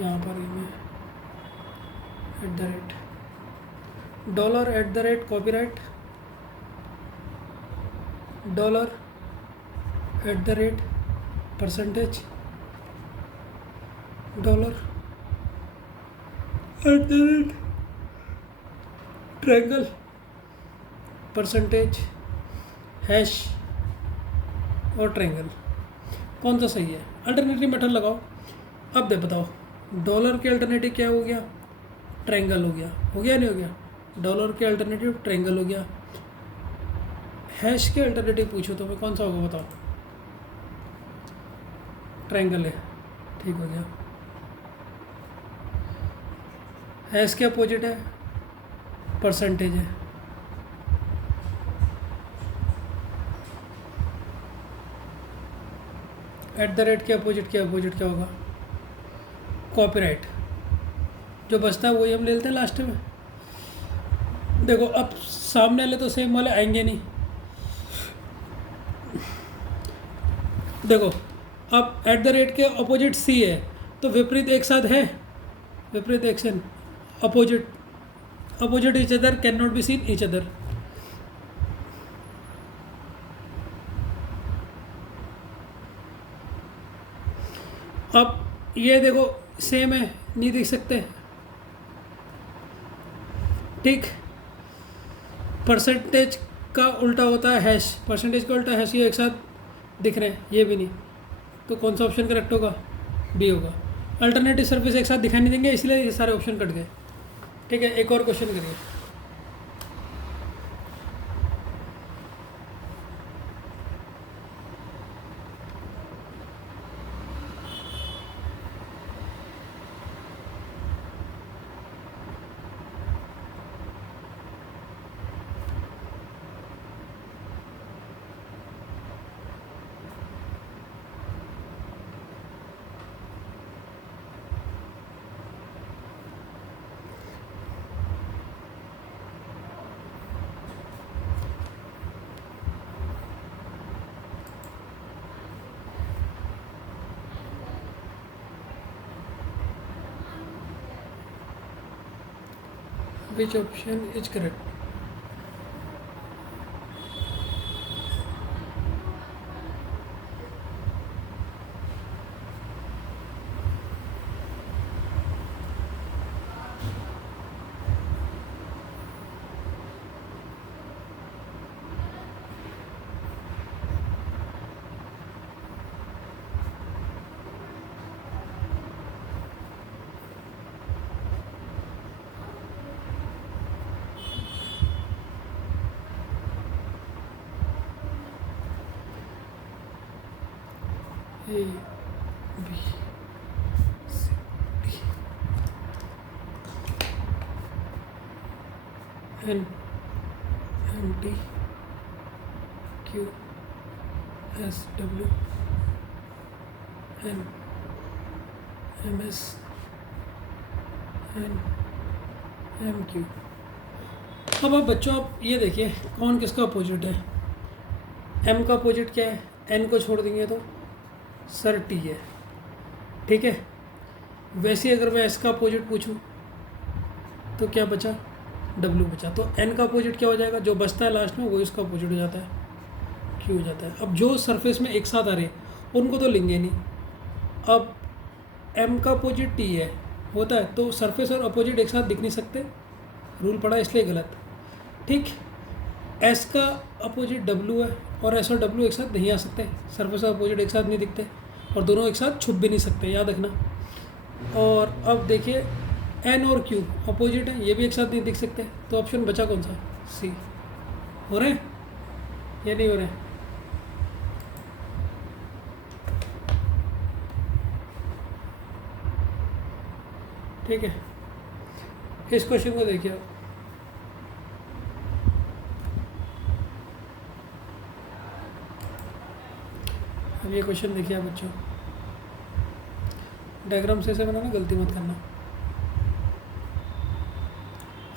यहाँ पर मैं $@ कॉपीराइट, $%, $ट्रायंगल, परसेंटेज, हैश और ट्रायंगल, कौन सा सही है? अल्टरनेटिव मेथड लगाओ। अब दे बताओ, डॉलर के अल्टरनेटिव क्या हो गया, ट्रायंगल हो गया नहीं हो गया? डॉलर के अल्टरनेटिव ट्रायंगल हो गया। हैश के अल्टरनेटिव पूछो तो मैं कौन सा होगा बताओ? ट्रायंगल है, ठीक हो गया। हैश के अपोजिट है परसेंटेज है। @ के अपोजिट क्या होगा? कॉपीराइट। जो बचता है वही हम ले लेते हैं लास्ट में। देखो अब सामने वाले तो सेम वाले आएंगे नहीं। देखो अब @ के अपोजिट सी है, तो विपरीत एक साथ है, विपरीत action, opposite each other can not be seen each other. अब ये देखो सेम है, नहीं देख सकते, ठीक। परसेंटेज का उल्टा होता है हैश, परसेंटेज का उल्टा हैश, ये एक साथ दिख रहे हैं, ये भी नहीं, तो कौन सा ऑप्शन करेक्ट होगा? बी होगा। अल्टरनेटिव सर्फेस एक साथ दिखाई नहीं देंगे, इसलिए ये सारे ऑप्शन कट गए। ठीक है, एक और क्वेश्चन करिए। Which option is correct? A, B, C, D, N, M, T, Q, S, W, N, M, S, N, M, Q। अब आप बच्चों आप ये देखिए कौन किसका अपोजिट है। M का अपोजिट क्या है? N को छोड़ देंगे तो सर T है, ठीक है। वैसे ही अगर मैं S का अपोजिट पूछूं तो क्या बचा? W बचा। तो N का अपोजिट क्या हो जाएगा? जो बचता है लास्ट में वो इसका अपोजिट हो जाता है, Q हो जाता है। अब जो सरफेस में एक साथ आ रहे हैं उनको तो लेंगे नहीं। अब M का अपोजिट T है होता है, तो सरफेस और अपोजिट एक साथ दिख नहीं सकते, रूल पड़ा इसलिए गलत, ठीक। S का अपोजिट W है और S और W एक साथ नहीं आ सकते, सरफेस और अपोजिट एक साथ नहीं दिखते और दोनों एक साथ छुप भी नहीं सकते, याद रखना। और अब देखिए N और Q अपोजिट है, ये भी एक साथ नहीं दिख सकते, तो ऑप्शन बचा कौन सा? C। हो रहे हैं या नहीं हो रहे हैं? ठीक है, इस क्वेश्चन को देखिए। अब ये क्वेश्चन देखिए आप बच्चों, डायग्राम से बनाना, गलती मत करना।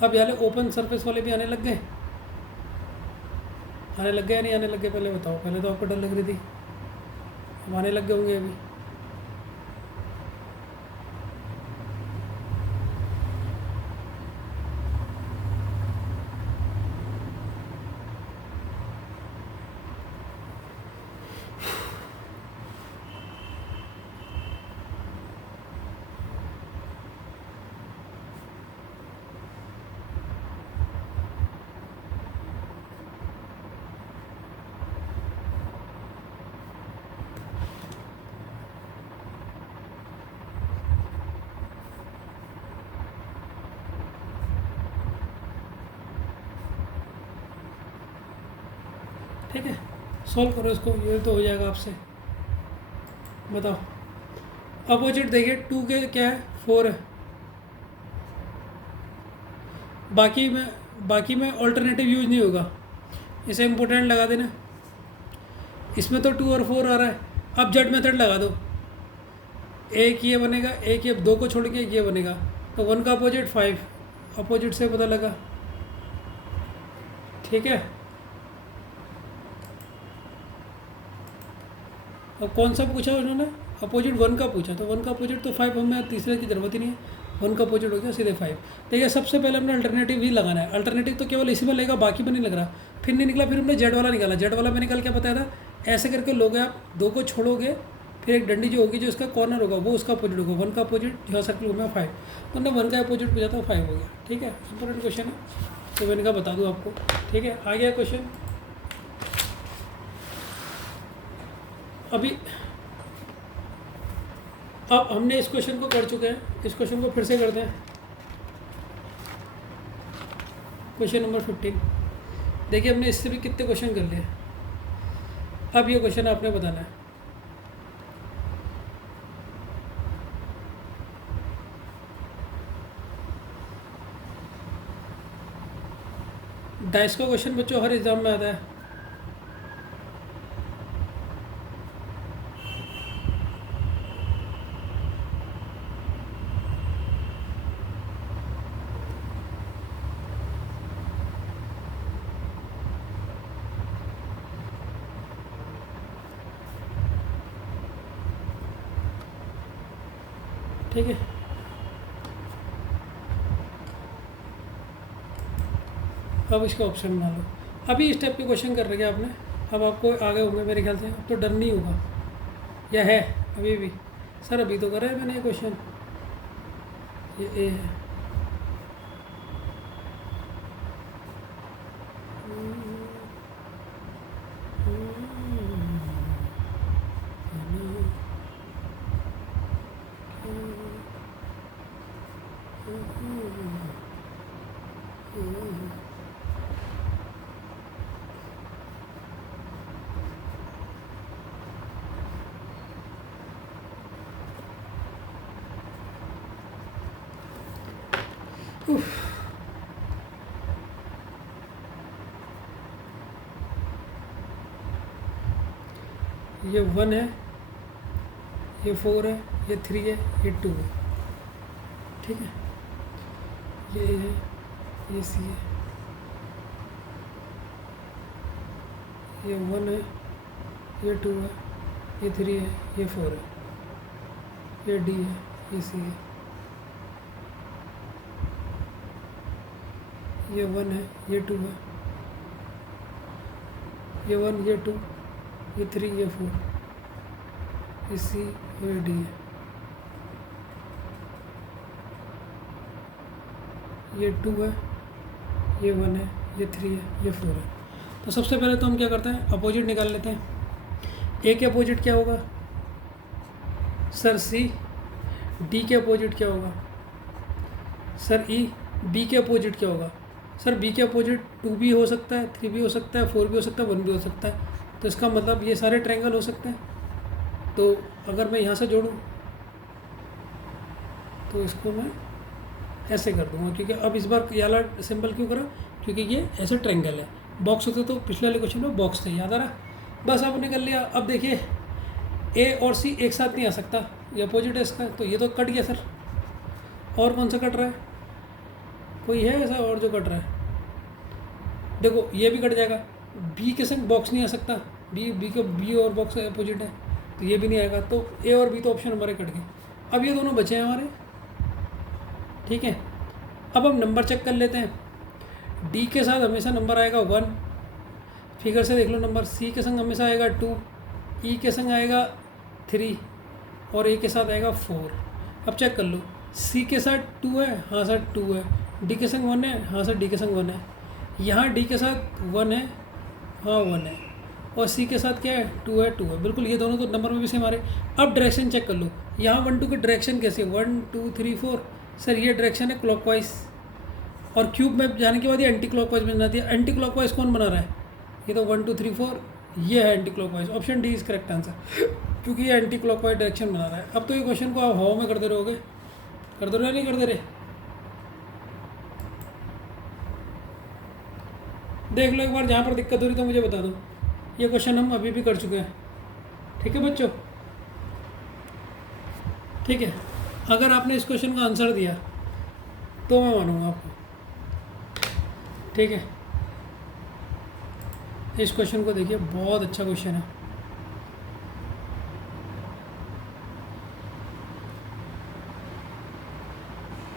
अब यार ओपन सरफेस वाले भी आने लग गए, आने लग गए या नहीं आने लग गए? पहले बताओ, पहले तो आपको डर लग रही थी, अब आने लग गए होंगे अभी। ठीक है, सॉल्व करो इसको, ये तो हो जाएगा आपसे। बताओ, अपोजिट देखिए 2 के क्या है? 4 है। बाकी में ऑल्टरनेटिव यूज नहीं होगा, इसे इम्पोर्टेंट लगा देना। इसमें तो 2 और 4 आ रहा है, अब जेड मेथड लगा दो, एक ये बनेगा, एक ये 2 को छोड़ के एक ये बनेगा, तो 1 का अपोजिट 5, अपोजिट से पता लगा, ठीक है। अब कौन सा पूछा उन्होंने? अपोजिट 1 का पूछा, तो 1 का अपोजिट तो 5, हमें तीसरे की ज़रूरत ही नहीं है, 1 का अपोजिट हो गया सीधे 5। देखिए सबसे पहले हमने अल्टरनेटिव ही लगाना है, अल्टरनेटिव तो केवल इसी में लगेगा, बाकी में नहीं लग रहा। फिर नहीं निकला, फिर हमने जेड वाला निकाला, जेड वाला में निकाल क्या बताया था? ऐसे करके लोगे आप, 2 को छोड़ोगे फिर एक डंडी जो होगी जो इसका कॉर्नर होगा वो उसका अपोजिट होगा, 1 का अपोजिट जहाँ सर्कल घूमा 5, तो हमने 1 का अपोजिट पूछा था 5 हो गया। ठीक है, इंपॉर्टेंट क्वेश्चन है, तो मैंने कहा बता दूँ आपको। ठीक है, आ गया क्वेश्चन। अभी अब हमने इस क्वेश्चन को कर चुके हैं, इस क्वेश्चन को फिर से करते हैं। Question number 15। देखिए हमने इससे भी कितने क्वेश्चन कर लिए। अब ये क्वेश्चन आपने बताना है। डाइस का क्वेश्चन बच्चों हर एग्जाम में आता है। ठीक है, अब इसका ऑप्शन बना लो। अभी इस टाइप के क्वेश्चन कर रखे आपने, अब आपको आगे होंगे मेरे ख्याल से, अब तो डर नहीं होगा, या है अभी भी? सर अभी तो करा है मैंने ये क्वेश्चन, ये ए है। ये 1 है, ये 4 है, ये 3 है, ये 2 है। ठीक है, ये A है, ये C है, ये 1 है, ये 2 है, ये 3 है, ये 4 है, ये D है, ये C है, ये 1 है, ये 2 है, ये 1, ये 2, ये 3, ये 4, ये C और ये D है, ये 2 है, ये 1 है, ये 3 है, ये 4 है। तो सबसे पहले तो हम क्या करते हैं, अपोजिट निकाल लेते हैं। ए के अपोजिट क्या होगा सर? C। डी के अपोजिट क्या होगा सर? E। बी के अपोजिट क्या होगा सर? बी के अपोजिट 2 भी हो सकता है, 3 भी हो सकता है, 4 भी हो सकता है, 1 भी हो सकता है। तो इसका मतलब ये सारे ट्रायंगल हो सकते हैं। तो अगर मैं यहाँ से जोड़ूँ तो इसको मैं ऐसे कर दूँगा, क्योंकि अब इस बार ये वाला सिंबल क्यों करा, क्योंकि ये ऐसे ट्रायंगल है। बॉक्स होते तो पिछले वाले क्वेश्चन में बॉक्स थे, याद आ रहा? बस आपने कर लिया। अब देखिए ए और सी एक साथ नहीं आ सकता, ये अपोजिट है इसका, तो ये तो कट गया सर। और कौन सा कट रहा है? कोई है ऐसा और जो कट रहा है? देखो ये भी कट जाएगा, बी के संग बॉक्स नहीं आ सकता, बी और बॉक्स अपोजिट है, तो ये भी नहीं आएगा। तो ए और बी तो ऑप्शन हमारे कट गए। अब ये दोनों बचे हैं हमारे। ठीक है, अब हम नंबर चेक कर लेते हैं। डी के साथ हमेशा नंबर आएगा 1, फिगर से देख लो नंबर। सी के संग हमेशा आएगा 2, ई के संग आएगा 3 और ए के साथ आएगा 4। अब चेक कर लो, सी के साथ 2 है, हाँ सर 2 है। डी के संग 1 है, हाँ सर डी के संग 1 है। यहाँ डी के साथ 1 है, हाँ 1 है। और सी के साथ क्या है? 2 है, 2 है। बिल्कुल ये दोनों तो नंबर में भी सेम आ रहे। अब डायरेक्शन चेक कर लो, यहाँ 1 2 की डायरेक्शन कैसे? 1 2 3 4 सर ये डायरेक्शन है क्लॉकवाइज, और क्यूब में जाने के बाद ये एंटी क्लॉकवाइज बन जाती है। एंटी क्लॉकवाइज कौन बना रहा है? ये तो 1 2 3 4 ये है anti clockwise. Option D is correct answer, क्योंकि ये एंटी क्लॉकवाइज डायरेक्शन बना रहा है। अब तो ये क्वेश्चन को आप हवा में करते रहोगे, करते रहो नहीं करते रहे? देख लो एक बार, जहाँ पर दिक्कत हो रही तो मुझे बता दो। ये क्वेश्चन हम अभी भी कर चुके हैं। ठीक है बच्चों, ठीक है। अगर आपने इस क्वेश्चन का आंसर दिया तो मैं मानूंगा आपको। ठीक है, इस क्वेश्चन को देखिए, बहुत अच्छा क्वेश्चन है।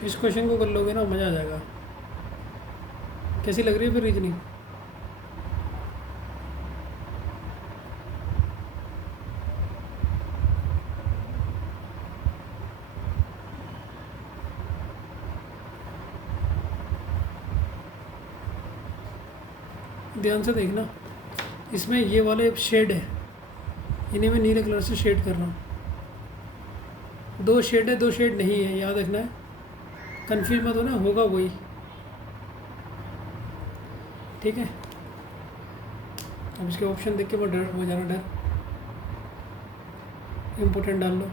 इस क्वेश्चन को कर लोगे ना, मज़ा आ जाएगा। कैसी लग रही है फिर रीजनिंग? ध्यान से देखना, इसमें ये वाले शेड है, इन्हें मैं नीले कलर से शेड कर रहा हूँ। 2 शेड है, 2 शेड नहीं है, याद रखना है, कन्फ्यूज मत होना, होगा वही। ठीक है, अब इसके ऑप्शन देख के मैं डर हो जाना, डर इम्पोर्टेंट डाल लो।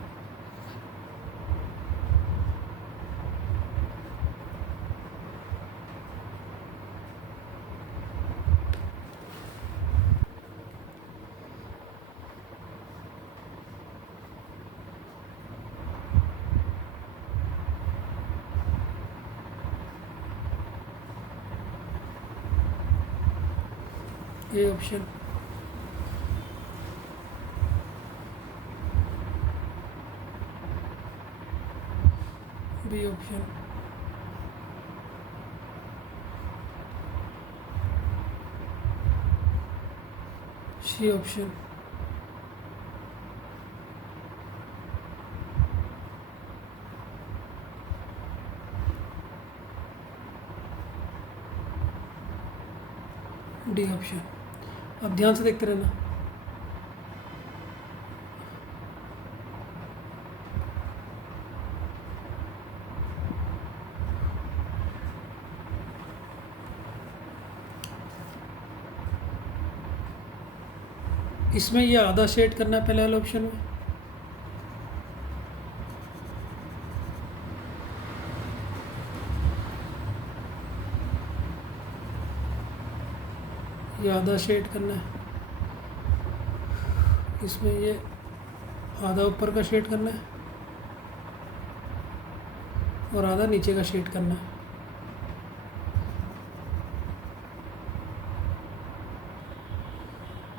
ये option, B option, C option, D option. अब ध्यान से देखते रहना। इसमें ये आधा शेड करना है पहले वाले ऑप्शन में, ये आधा शेड करना है, इसमें ये आधा ऊपर का शेड करना है और आधा नीचे का शेड करना है।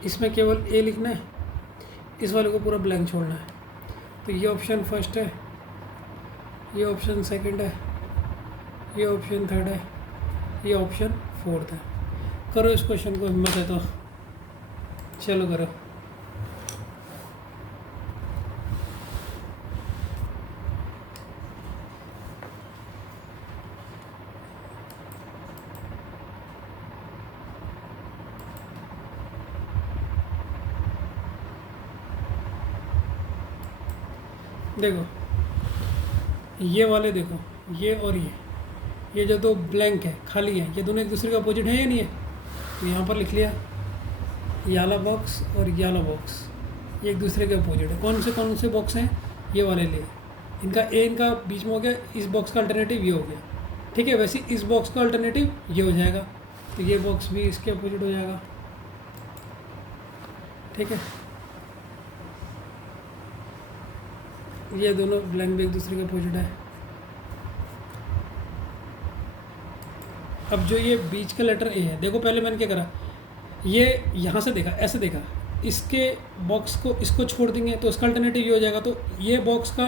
इसमें केवल ए लिखना है, इस वाले को पूरा ब्लैंक छोड़ना है। तो ये ऑप्शन फर्स्ट है, ये ऑप्शन सेकंड है, ये ऑप्शन थर्ड है, ये ऑप्शन फोर्थ है। करो इस क्वेश्चन को, हिम्मत है तो चलो करो। देखो ये वाले, देखो ये और ये जो 2 ब्लैंक है, खाली है, ये दोनों एक दूसरे के अपोजिट है या नहीं है? तो यहाँ पर लिख लिया याला बॉक्स और याला बॉक्स, ये एक दूसरे के अपोजिट है। कौन से बॉक्स हैं? ये वाले लिए, इनका ए इनका बीच में हो गया, इस बॉक्स का अल्टरनेटिव ये हो गया। ठीक है, वैसे इस बॉक्स का अल्टरनेटिव ये हो जाएगा, तो ये बॉक्स भी इसके अपोजिट हो जाएगा। ठीक है, ये दोनों ब्लैंक भी एक दूसरे के अपोजिट है। अब जो ये बीच का लेटर ए है, देखो पहले मैंने क्या करा, ये यहाँ से देखा, ऐसे देखा, इसके बॉक्स को इसको छोड़ देंगे तो इसका अल्टरनेटिव ये हो जाएगा, तो ये बॉक्स का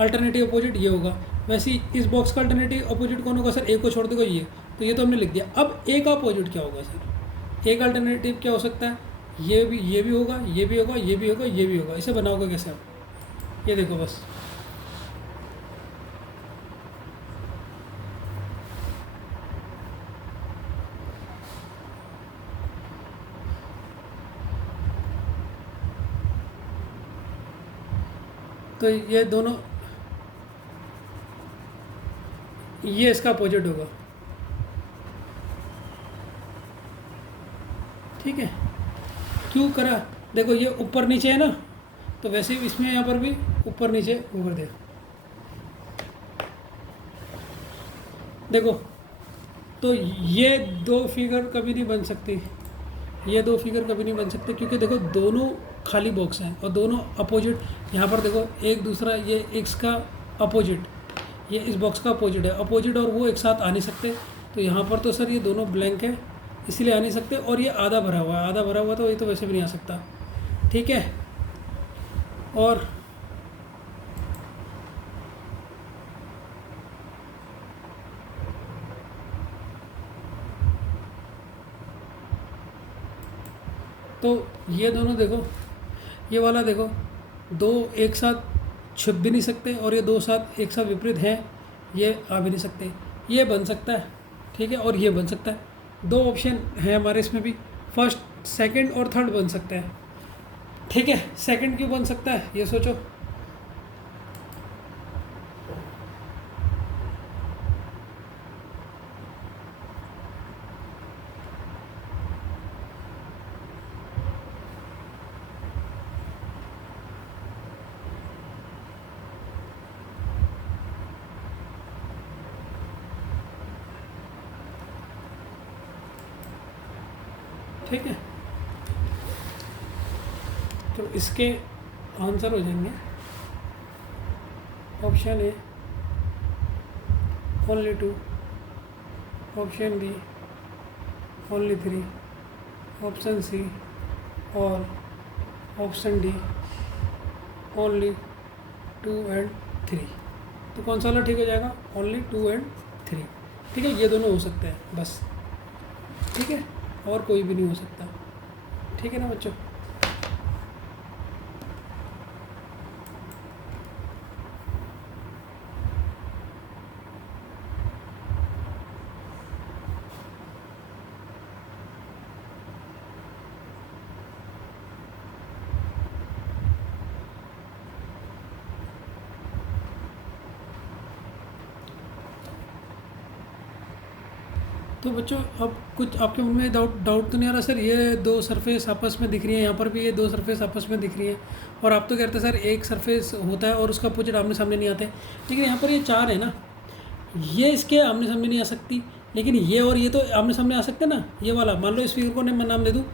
अल्टरनेटिव अपोजिट ये होगा। वैसे ही इस बॉक्स का अल्टरनेटिव अपोजिट कौन होगा सर? ए को छोड़ देगा ये, तो ये तो हमने लिख दिया। अब ए का अपोजिट क्या होगा सर? ए का अल्टरनेटिव क्या हो सकता है? ये भी होगा, ये भी होगा, ये भी होगा, ये भी होगा। इसे बनाओगे कैसे आप? ये देखो बस, तो ये दोनों, ये इसका अपोजिट होगा। ठीक है, क्यों करा? देखो ये ऊपर नीचे है ना, तो वैसे ही इसमें यहाँ पर भी ऊपर नीचे ऊपर दे। देखो तो ये 2 फिगर कभी नहीं बन सकती, ये 2 फिगर कभी नहीं बन सकते, क्योंकि देखो दोनों खाली बॉक्स हैं और दोनों अपोजिट। यहाँ पर देखो एक दूसरा, ये एक्स का अपोजिट, ये इस बॉक्स का अपोजिट है, अपोजिट और वो एक साथ आ नहीं सकते। तो यहाँ पर तो सर ये दोनों ब्लैंक है, इसलिए आ नहीं सकते। और ये आधा भरा हुआ है, आधा भरा हुआ तो ये तो वैसे भी नहीं आ सकता। ठीक है, और तो ये दोनों देखो, ये वाला देखो, 2 एक साथ छुप भी नहीं सकते और ये 2 साथ एक साथ विपरीत हैं, ये आ भी नहीं सकते। ये बन सकता है, ठीक है, और ये बन सकता है। दो ऑप्शन है हमारे इसमें भी, फर्स्ट, सेकंड और थर्ड बन सकते हैं। ठीक है, सेकंड क्यों बन सकता है ये सोचो। ठीक है, तो इसके आंसर हो जाएंगे option A only 2, option B only 3, option C और ऑप्शन डी ओनली 2 एंड 3। तो कौन सा वाला ठीक हो जाएगा? Only 2 and 3। ठीक है, ये दोनों हो सकते हैं बस। ठीक है, और कोई भी नहीं हो सकता। ठीक है ना बच्चों? तो बच्चों अब कुछ आपके मन में डाउट तो नहीं आ रहा? सर ये दो सरफेस आपस में दिख रही हैं, यहाँ पर भी ये दो सरफेस आपस में दिख रही हैं, और आप तो कहते हैं सर एक सरफेस होता है और उसका अपोजिट आमने सामने नहीं आते। लेकिन यहाँ पर ये चार है ना, ये इसके आमने सामने नहीं आ सकती, लेकिन ये और ये तो आमने सामने आ सकते हैं ना। ये वाला मान लो इस फिगर को मैं नाम दे दूँ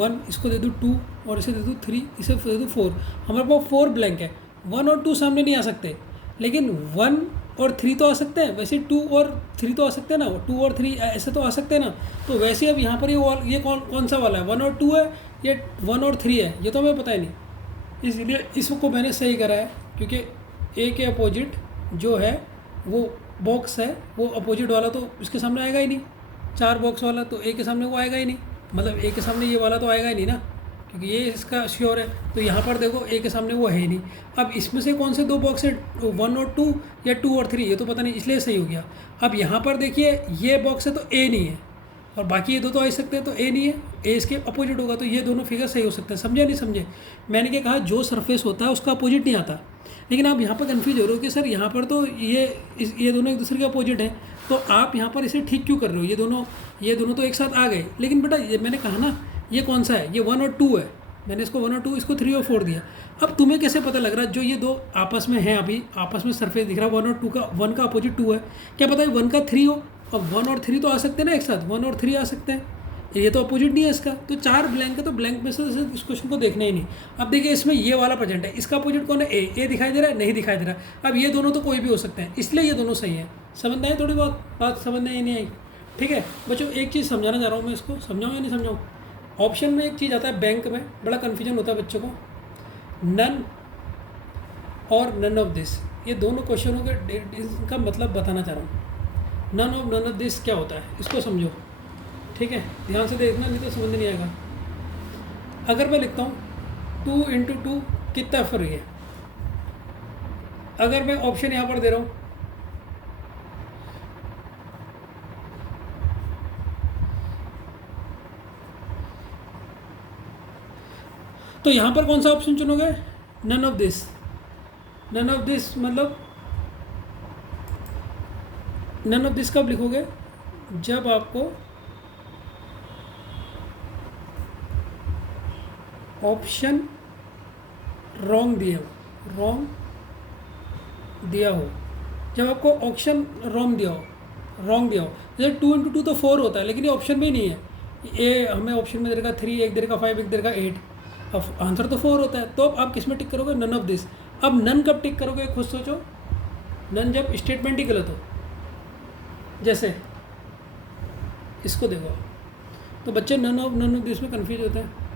1, इसको दे दूँ 2, और इसे दे दूँ 3, इसे दे दूँ 4। हमारे पास 4 ब्लैंक है, 1 और 2 सामने नहीं आ सकते, लेकिन 1 और 3 तो आ सकते हैं। वैसे 2 और 3 तो आ सकते हैं ना, 2 और 3 ऐसे तो आ सकते हैं ना। तो वैसे अब यहाँ पर ये कौन सा वाला है, 1 और 2 है या 1 और 3 है, ये तो हमें पता ही नहीं। इसलिए इसको मैंने सही करा है, क्योंकि ए के अपोजिट जो है वो बॉक्स है, वो अपोजिट वाला तो इसके सामने आएगा ही नहीं। 4 बॉक्स वाला तो ए के सामने वो आएगा ही नहीं, मतलब ए के सामने ये वाला तो आएगा ही नहीं ना, क्योंकि ये इसका श्योर है। तो यहाँ पर देखो ए के सामने वो है ही नहीं। अब इसमें से कौन से दो बॉक्स है, 1 और 2 या 2 और 3, ये तो पता नहीं, इसलिए सही हो गया। अब यहाँ पर देखिए ये बॉक्स है तो ए नहीं है, और बाकी ये दो तो आ सकते हैं, तो ए नहीं है, ए इसके अपोजिट होगा, तो ये दोनों फिगर सही हो सकते हैं। समझे नहीं समझे? मैंने क्या कहा, जो सरफेस होता है उसका अपोजिट नहीं आता। लेकिन आप यहाँ पर कन्फ्यूज हो रहे हो कि सर यहाँ पर तो ये दोनों एक दूसरे के अपोजिट हैं, तो आप यहाँ पर इसे ठीक क्यों कर रहे हो? ये दोनों तो एक साथ आ गए, लेकिन बेटा ये मैंने कहा ना, ये कौन सा है, ये 1 और 2 है। मैंने इसको 1 और 2, इसको 3 और 4 दिया। अब तुम्हें कैसे पता लग रहा है जो ये दो आपस में हैं, अभी आपस में सरफेस दिख रहा है 1 और 2 का, 1 का अपोजिट 2 है, क्या पता है 1 का 3 हो? अब 1 और 3 तो आ सकते हैं ना एक साथ, 1 और 3 आ सकते हैं, ये तो अपोजिट नहीं है इसका। तो 4 ब्लैंक है, तो ब्लैंक में से इस क्वेश्चन को देखना ही नहीं। अब देखिए इसमें ये वाला प्रेजेंट है, इसका अपोजिट कौन है? ए दिखाई दे रहा है? नहीं दिखाई दे रहा। अब ये दोनों तो कोई भी हो सकते हैं, इसलिए ये दोनों सही है। समझ में आई? थोड़ी बहुत बात समझ में नहीं आई? ठीक है बच्चों, एक चीज़ समझाना चाह रहा हूँ मैं, इसको समझाऊँ या नहीं समझाऊँ? ऑप्शन में एक चीज़ आता है, बैंक में बड़ा कन्फ्यूजन होता है बच्चों को, नन और नन ऑफ दिस, ये दोनों क्वेश्चनों के इनका मतलब बताना चाह रहा हूँ। नन ऑफ दिस क्या होता है, इसको समझो। ठीक है, ध्यान से देखना, नहीं तो समझ नहीं आएगा। अगर मैं लिखता हूँ 2 × 2 कितना फ्री है, अगर मैं ऑप्शन यहाँ पर दे रहा हूँ, तो यहाँ पर कौन सा ऑप्शन चुनोगे? None of this. None of this मतलब नन ऑफ दिस कब लिखोगे? जब आपको ऑप्शन रॉन्ग दिया हो, जब आपको ऑप्शन रॉन्ग दिया हो। जैसे 2 × 2 तो 4 होता है, लेकिन ये ऑप्शन में ही नहीं है। ए हमें ऑप्शन में दे देगा 3, एक दे देगा 5, एक दे देगा 8, अब आंसर तो 4 होता है। तो अब आप किस में टिक करोगे? None of this. अब नन कब टिक करोगे, खुद सोचो। नन जब स्टेटमेंट ही गलत हो, जैसे इसको देखो। तो बच्चे नन ऑफ दिस में कन्फ्यूज होते हैं।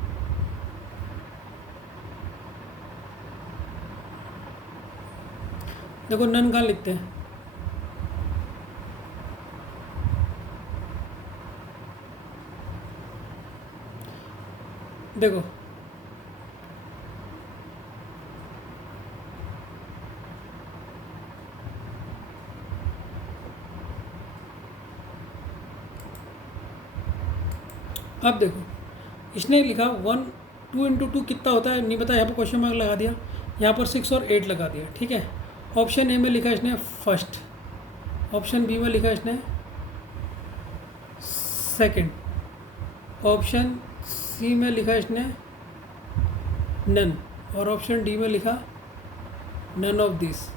देखो नन कहाँ लिखते हैं, देखो अब देखो इसने लिखा 1 2 इंटू 2 कितना होता है नहीं पता, यहाँ पर क्वेश्चन मार्क लगा दिया, यहाँ पर 6 और 8 लगा दिया, ठीक है। ऑप्शन ए में लिखा इसने फर्स्ट, ऑप्शन बी में लिखा इसने सेकंड, ऑप्शन सी में लिखा इसने नन, और ऑप्शन डी में लिखा नन ऑफ दिस।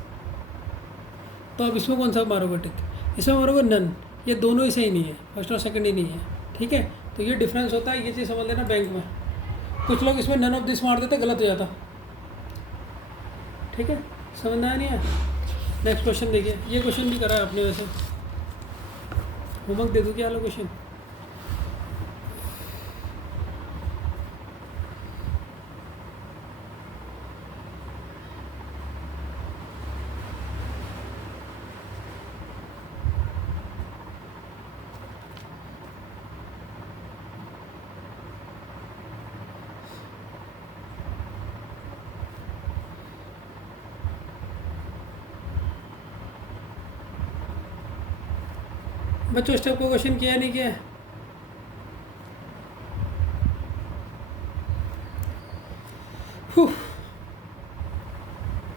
तो अब इसमें कौन सा मारोगे टिक? इसमें मारोगे नन, ये दोनों ही सही नहीं है, फर्स्ट और सेकंड ही नहीं है, ठीक है। तो ये डिफरेंस होता है, ये चीज़ समझ लेना। बैंक में कुछ लोग इसमें नन ऑफ दिस मार देते, गलत हो जाता, ठीक है, समझ में आया नहीं है। नेक्स्ट क्वेश्चन देखिए, ये क्वेश्चन भी करा है आपने, वैसे होमवर्क दे दूँ क्या वाला क्वेश्चन? बच्चों स्टेप को क्वेश्चन किया नहीं किया है?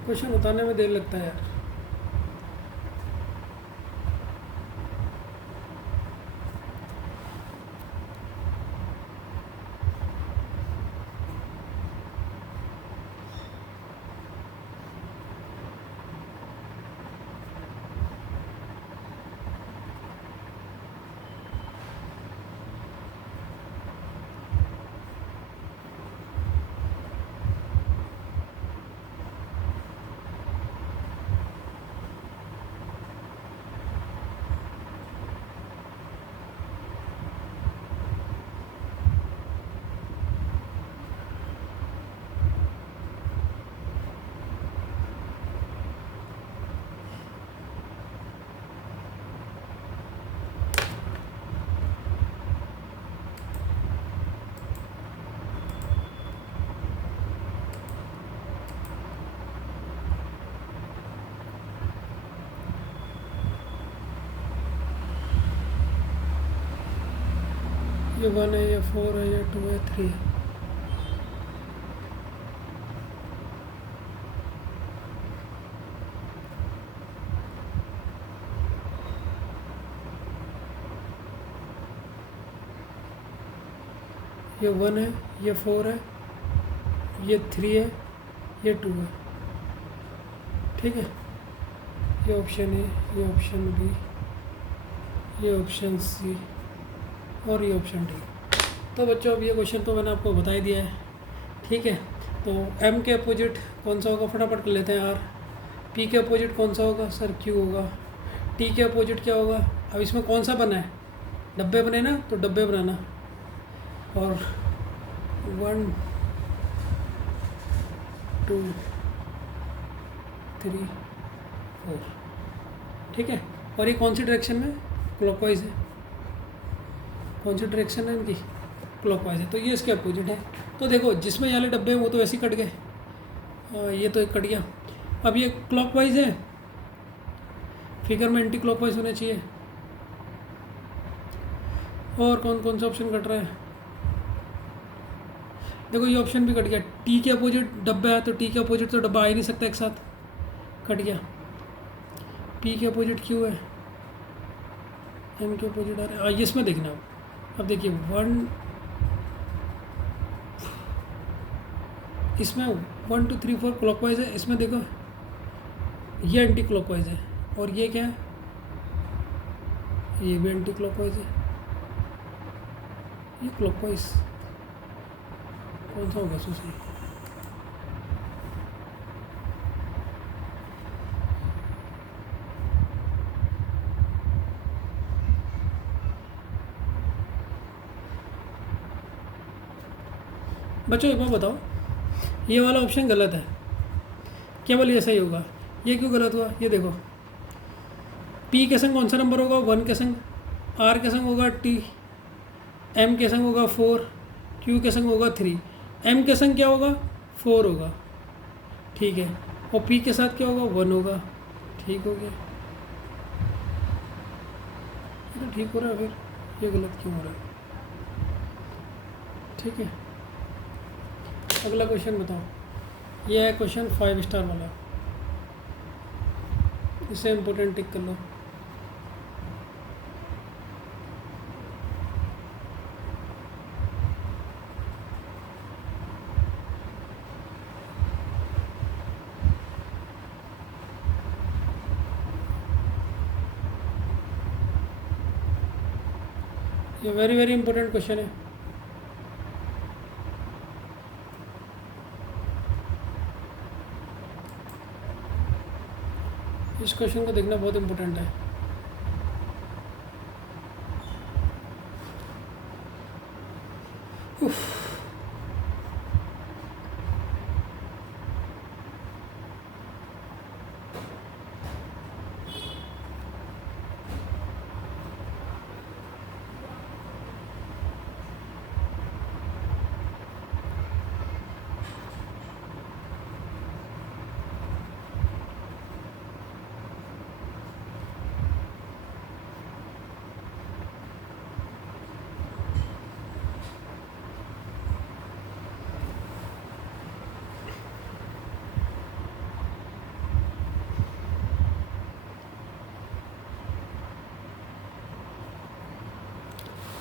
क्वेश्चन बताने में देर लगता है यार। ये 1 है, ये 4 है, ये 2 है, 3 है। ये 1 है, ये 4 है, ये 3 है, ये 2 है, ठीक है। ये ऑप्शन ए, ये ऑप्शन बी, ये ऑप्शन सी और ये ऑप्शन डी। तो बच्चों अब ये क्वेश्चन तो मैंने आपको बता ही दिया है, ठीक है। तो एम के अपोजिट कौन सा होगा, फटाफट कर लेते हैं यार। पी के अपोजिट कौन सा होगा सर? क्यू होगा। टी के अपोजिट क्या होगा? अब इसमें कौन सा बना है? डब्बे बने ना, तो डब्बे बनाना। और 1 2 3 4, ठीक है। और ये कौन सी डायरेक्शन में? क्लॉकवाइज है। कौन सी डायरेक्शन है इनकी? क्लॉकवाइज है। तो ये इसके अपोजिट है। तो देखो जिसमें ये वाले डब्बे हैं वो तो वैसे ही कट गए, ये तो एक कट गया। अब ये क्लॉकवाइज है, फिगर में एंटी क्लॉकवाइज होना चाहिए। और कौन कौन सा ऑप्शन कट रहा है? देखो ये ऑप्शन भी कट गया। टी के अपोजिट डब्बा है, तो टी के अपोजिट तो डब्बा आ ही नहीं सकता एक साथ, कट गया। पी के अपोजिट क्यू है, एम के अपोजिट आ रहा है। इसमें देखना अब देखिए 1, इसमें 1 2 3 4 क्लॉकवाइज है। इसमें देखो ये एंटी क्लॉकवाइज है, और ये क्या है? ये भी एंटी क्लॉकवाइज है। ये क्लॉकवाइज कौन सा होगा सोचिए? बच्चों एक बात बताओ, ये वाला ऑप्शन गलत है, केवल ये सही होगा। ये क्यों गलत हुआ? ये देखो पी के संग कौन सा नंबर होगा? 1 के संग, आर के संग होगा टी, एम के संग होगा 4, क्यू के संग होगा 3, एम के संग क्या होगा? 4 होगा, ठीक है। और पी के साथ क्या होगा? 1 होगा, ठीक हो गया। ये तो ठीक हो रहा है, फिर ये गलत क्यों हो रहा है? ठीक है, अगला क्वेश्चन बताओ। ये है क्वेश्चन 5 स्टार वाला, इसे इम्पोर्टेंट टिक कर लो। ये वेरी वेरी इंपॉर्टेंट क्वेश्चन है। इस क्वेश्चन को देखना बहुत इंपॉर्टेंट है।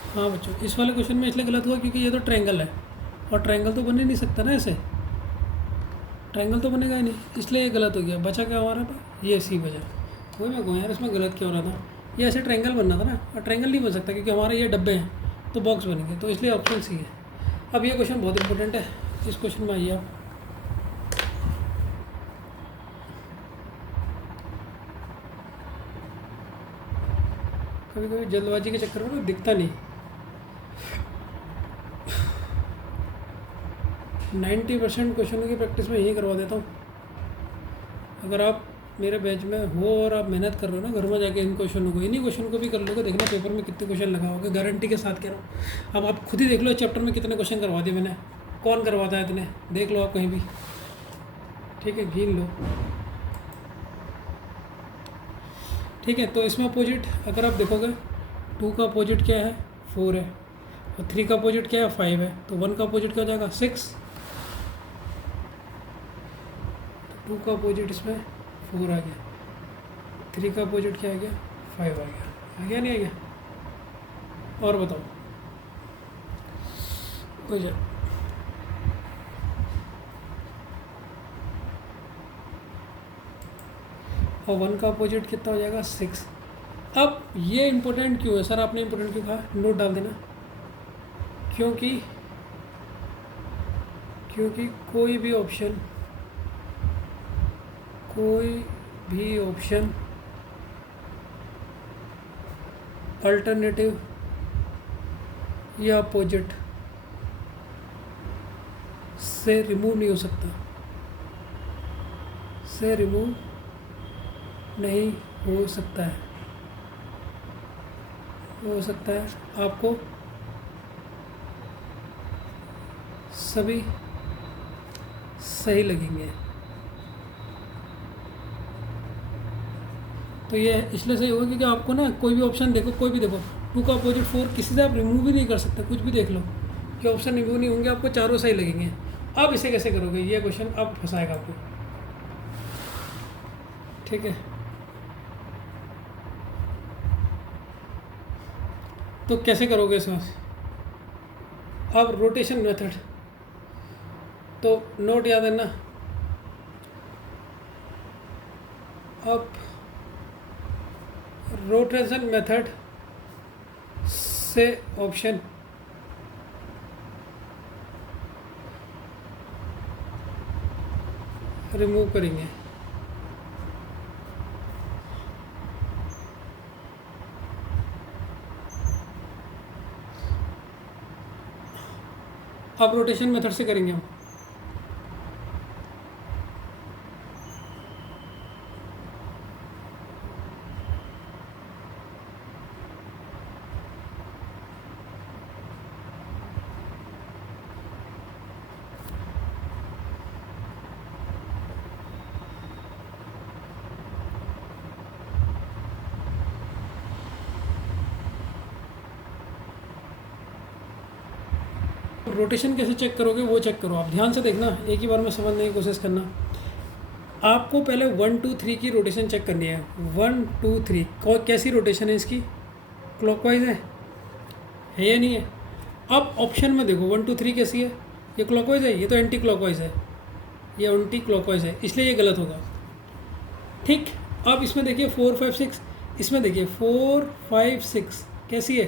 हाँ बच्चों, इस वाले क्वेश्चन में इसलिए गलत हुआ क्योंकि ये तो ट्रायंगल है, और ट्रायंगल तो बन ही नहीं सकता ना ऐसे, ट्रायंगल तो बनेगा ही नहीं, इसलिए ये गलत हो गया। बचा क्या हमारा पास, ये सी बचा। वही मैं कहूँ यार, इसमें गलत क्या हो रहा था, ये ऐसे ट्रायंगल बनना था ना, और ट्रायंगल नहीं बन सकता क्योंकि हमारे ये डब्बे हैं तो बॉक्स बनेंगे, तो इसलिए ऑप्शन सी है। अब ये क्वेश्चन बहुत इंपॉर्टेंट है, इस क्वेश्चन में आइए आप। कभी कभी जल्दबाजी के चक्कर में ना दिखता नहीं। 90% क्वेश्चनों की प्रैक्टिस में यही करवा देता हूँ। अगर आप मेरे बैच में हो और आप मेहनत कर रहे हो ना, घर में जाके इन क्वेश्चनों को, इन्हीं क्वेश्चन को भी कर लोगे, देखना पेपर में कितने क्वेश्चन लगाओगे, गारंटी के साथ कह रहा हूँ। अब आप खुद ही देख लो चैप्टर में कितने क्वेश्चन करवा दिए मैंने, कौन करवाता है इतने, देख लो आप कहीं भी, ठीक है, गिन लो। ठीक है, तो इसमें अपोजिट अगर आप देखोगे, 2 का अपोजिट क्या है, 4 है, और 3 का अपोजिट क्या है, 5 है, तो 1 का अपोजिट क्या हो जाएगा, 6। 2 का अपोजिट इसमें 4 आ गया, 3 का अपोजिट क्या आ गया, 5 आ गया नहीं आ गया? और बताओ कोई जा। और 1 का अपोजिट कितना हो जाएगा, 6। अब ये इम्पोर्टेंट क्यों है सर, आपने इम्पोर्टेंट क्यों कहा, नोट डाल देना। क्योंकि कोई भी ऑप्शन अल्टरनेटिव या अपोजिट से रिमूव नहीं हो सकता, नहीं हो सकता है। हो सकता है आपको सभी सही लगेंगे। तो ये इसलिए सही होगा क्योंकि आपको ना कोई भी ऑप्शन देखो, 2 का अपोजिट 4 किसी से आप रिमूव भी नहीं कर सकते, कुछ भी देख लो कि ऑप्शन रिमूव नहीं होंगे, आपको चारों सही लगेंगे। अब इसे कैसे करोगे, ये क्वेश्चन अब फंसाएगा आपको, ठीक है। तो कैसे करोगे इसमें, अब रोटेशन मेथड, तो नोट याद है ना, अब रोटेशन मेथड से ऑप्शन रिमूव करेंगे। अब रोटेशन मेथड से करेंगे हम, रोटेशन कैसे चेक करोगे वो चेक करो। आप ध्यान से देखना, एक ही बार में समझने की कोशिश करना। आपको पहले 1 2 3 की रोटेशन चेक करनी है। 1 2 3 कैसी रोटेशन है इसकी? क्लॉकवाइज है या नहीं है? अब ऑप्शन में देखो 1 2 3 कैसी है? ये क्लॉकवाइज है, ये तो एंटी क्लॉकवाइज है, ये एंटी क्लॉकवाइज है, इसलिए ये गलत होगा। ठीक, अब इसमें देखिए 4 5 6, इसमें देखिए 4 5 6 कैसी है?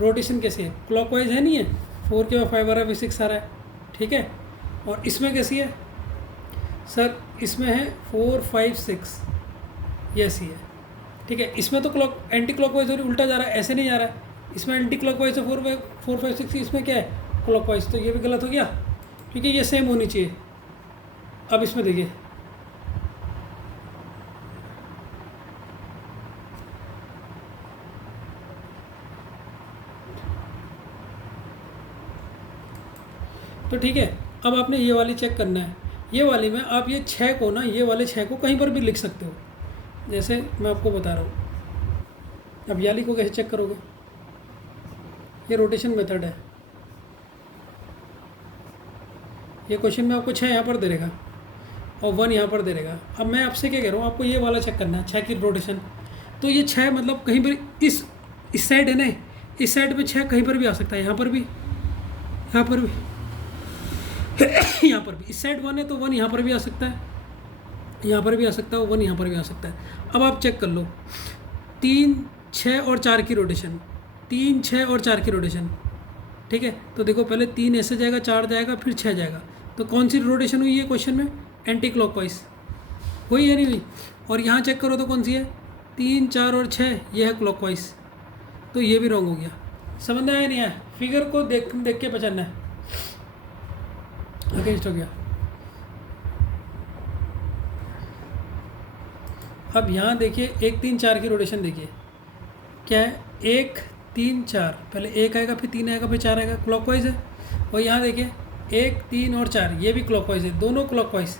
रोटेशन कैसी है? क्लॉकवाइज है, नहीं है? 4 के बाद 5 आ रहा है, फिर 6 आ रहा है, ठीक है। और इसमें कैसी है सर? इसमें है 4 5 6, ये ऐसी है, ठीक है। इसमें तो एंटी क्लॉकवाइज हो रही, उल्टा जा रहा है, ऐसे नहीं जा रहा है। इसमें एंटी क्लॉकवाइज है 4 5 6, इसमें क्या है? क्लॉकवाइज, तो ये भी गलत हो गया, क्योंकि ये सेम होनी चाहिए। अब इसमें देखिए तो ठीक है। अब आपने ये वाली चेक करना है। ये वाली में आप ये 6 को ना, ये वाले 6 को कहीं पर भी लिख सकते हो, जैसे मैं आपको बता रहा हूँ। अब याली को कैसे चेक करोगे? ये रोटेशन मेथड है। ये क्वेश्चन में आपको 6 यहाँ पर दे देगा और 1 यहाँ पर दे देगा। अब मैं आपसे क्या कह रहा हूँ, आपको ये वाला चेक करना है, 6 की रोटेशन। तो ये 6 मतलब कहीं पर इस साइड है ना, इस साइड पे 6 कहीं पर भी आ सकता है, यहाँ पर भी, यहाँ पर भी यहाँ पर भी। इस साइड 1 है तो 1 यहाँ पर भी आ सकता है, यहाँ पर भी आ सकता है, 1 यहाँ पर भी आ सकता है। अब आप चेक कर लो 3 6 और 4 की रोटेशन, 3 6 और 4 की रोटेशन, ठीक है। तो देखो पहले 3 ऐसे जाएगा, 4 जाएगा, फिर 6 जाएगा। तो कौन सी रोटेशन हुई है क्वेश्चन में? एंटी क्लॉकवाइज हुई या नहीं हुई? और यहाँ चेक करो तो कौन सी है? 3 4 और 6, ये है क्लॉकवाइज, तो ये भी रॉन्ग हो गया। समझ में आया नहीं आया? फिगर को देख देख के पहचानना है। अगेंस्ट हो गया। अब यहाँ देखिए 1 3 4 की रोटेशन देखिए क्या है? 1 3 4, पहले 1 आएगा, फिर 3 आएगा, फिर 4 आएगा, क्लॉकवाइज है। और यहाँ देखिए 1 3 और 4, ये भी क्लॉकवाइज है, दोनों क्लॉकवाइज,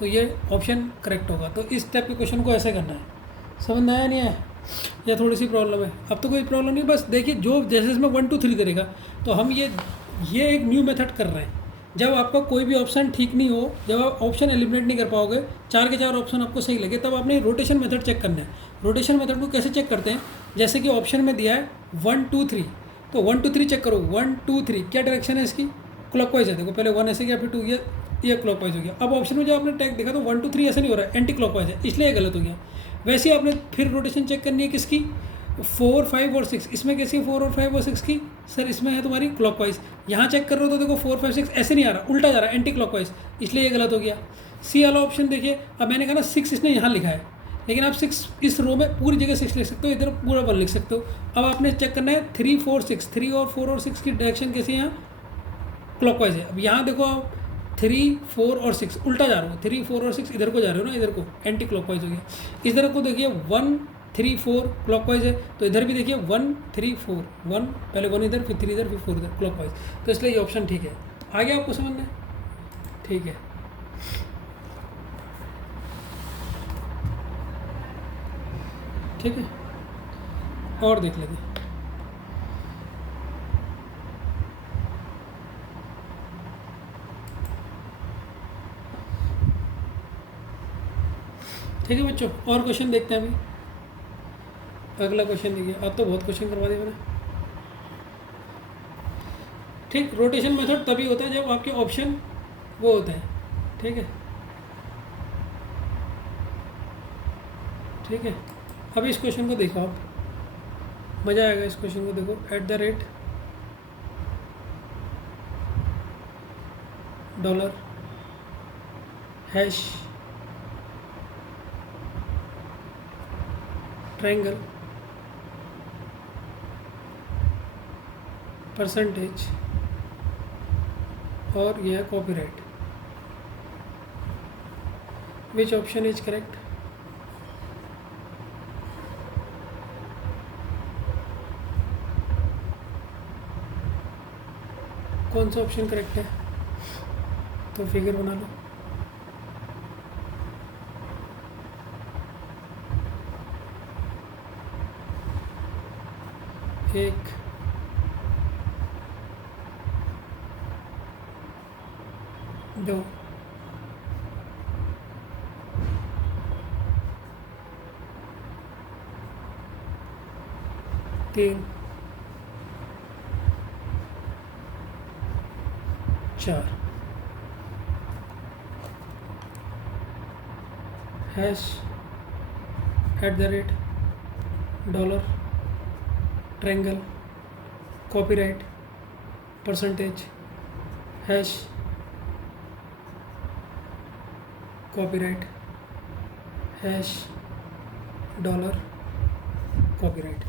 तो ये ऑप्शन करेक्ट होगा। तो इस टाइप के क्वेश्चन को ऐसे करना है। समझ में आया नहीं है? या थोड़ी सी प्रॉब्लम है? अब तो कोई प्रॉब्लम नहीं, बस देखिए जो जैसे इसमें 1 2 3 देगा, तो हम ये एक न्यू मेथड कर रहे हैं। जब आपका कोई भी ऑप्शन ठीक नहीं हो, जब आप ऑप्शन एलिमिनेट नहीं कर पाओगे, 4 के 4 ऑप्शन आपको सही लगे, तब आपने रोटेशन मेथड चेक करना है। रोटेशन मेथड को कैसे चेक करते हैं? जैसे कि ऑप्शन में दिया है 1 2 3, तो 1 2 3 चेक करो। 1 2 3 क्या डायरेक्शन है इसकी? क्लॉकवाइज है। देखो पहले 1 ऐसे गया, फिर 2 ये क्लॉकवाइज हो गया। अब ऑप्शन में जब आपने टैग देखा तो 1 2 3 ऐसे नहीं हो रहा है, एंटी क्लॉकवाइज है, इसलिए गलत हो गया। वैसे ही आपने फिर रोटेशन चेक करनी है किसकी? 4 5 और 6, इसमें कैसी है 4 और 5 और 6 की? सर इसमें है तुम्हारी क्लॉकवाइज। यहाँ चेक कर रहे हो तो देखो 4 5 6 ऐसे नहीं आ रहा, उल्टा जा रहा है, एंटी क्लॉकवाइज, इसलिए ये गलत हो गया। सी वाला ऑप्शन देखिए, अब मैंने कहा ना 6 इसने यहाँ लिखा है, लेकिन आप 6 इस रो में पूरी जगह 6 लिख सकते हो, इधर पूरा 1 लिख सकते हो। अब आपने चेक करना है 3 4 6, 3 और 4 और 6 की डायरेक्शन कैसी है? यहाँ क्लॉकवाइज है। अब यहाँ देखो आप 3 4 और 6 उल्टा जा रहे हो, 3 4 और 6 इधर को जा रहे हो ना, इधर को एंटी क्लॉकवाइज हो गया। इधर को देखिए 1 3 4 क्लॉकवाइज है, तो इधर भी देखिए 1 3 4, 1 पहले 1 इधर, फिर 3 इधर, फिर 4 इधर, क्लॉकवाइज। तो इसलिए ये ऑप्शन ठीक है। आ गया आपको समझ में? ठीक है। ठीक है, और देख लेते हैं। ठीक है बच्चों, और क्वेश्चन देखते हैं अभी। अगला क्वेश्चन देखिए। अब तो बहुत क्वेश्चन करवा दिया मैंने। ठीक, रोटेशन मेथड तभी होता है जब आपके ऑप्शन वो होते हैं, ठीक है। ठीक है, अब इस क्वेश्चन को देखो आप, मज़ा आएगा इस क्वेश्चन को देखो। $# ट्रायंगल परसेंटेज और यह है copyright. Which option is correct? कौन सा ऑप्शन करेक्ट है? तो फिगर बना लो। एक दो, तीन, चार। Hash @ dollar, triangle, copyright, percentage, hash, copyright, hash, dollar, copyright.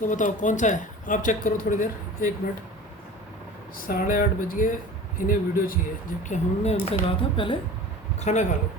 तो बताओ कौन सा है? आप चेक करो थोड़ी देर, 1 मिनट। 8:30 बज गए, इन्हें वीडियो चाहिए, जबकि हमने उनसे कहा था पहले खाना खा लो।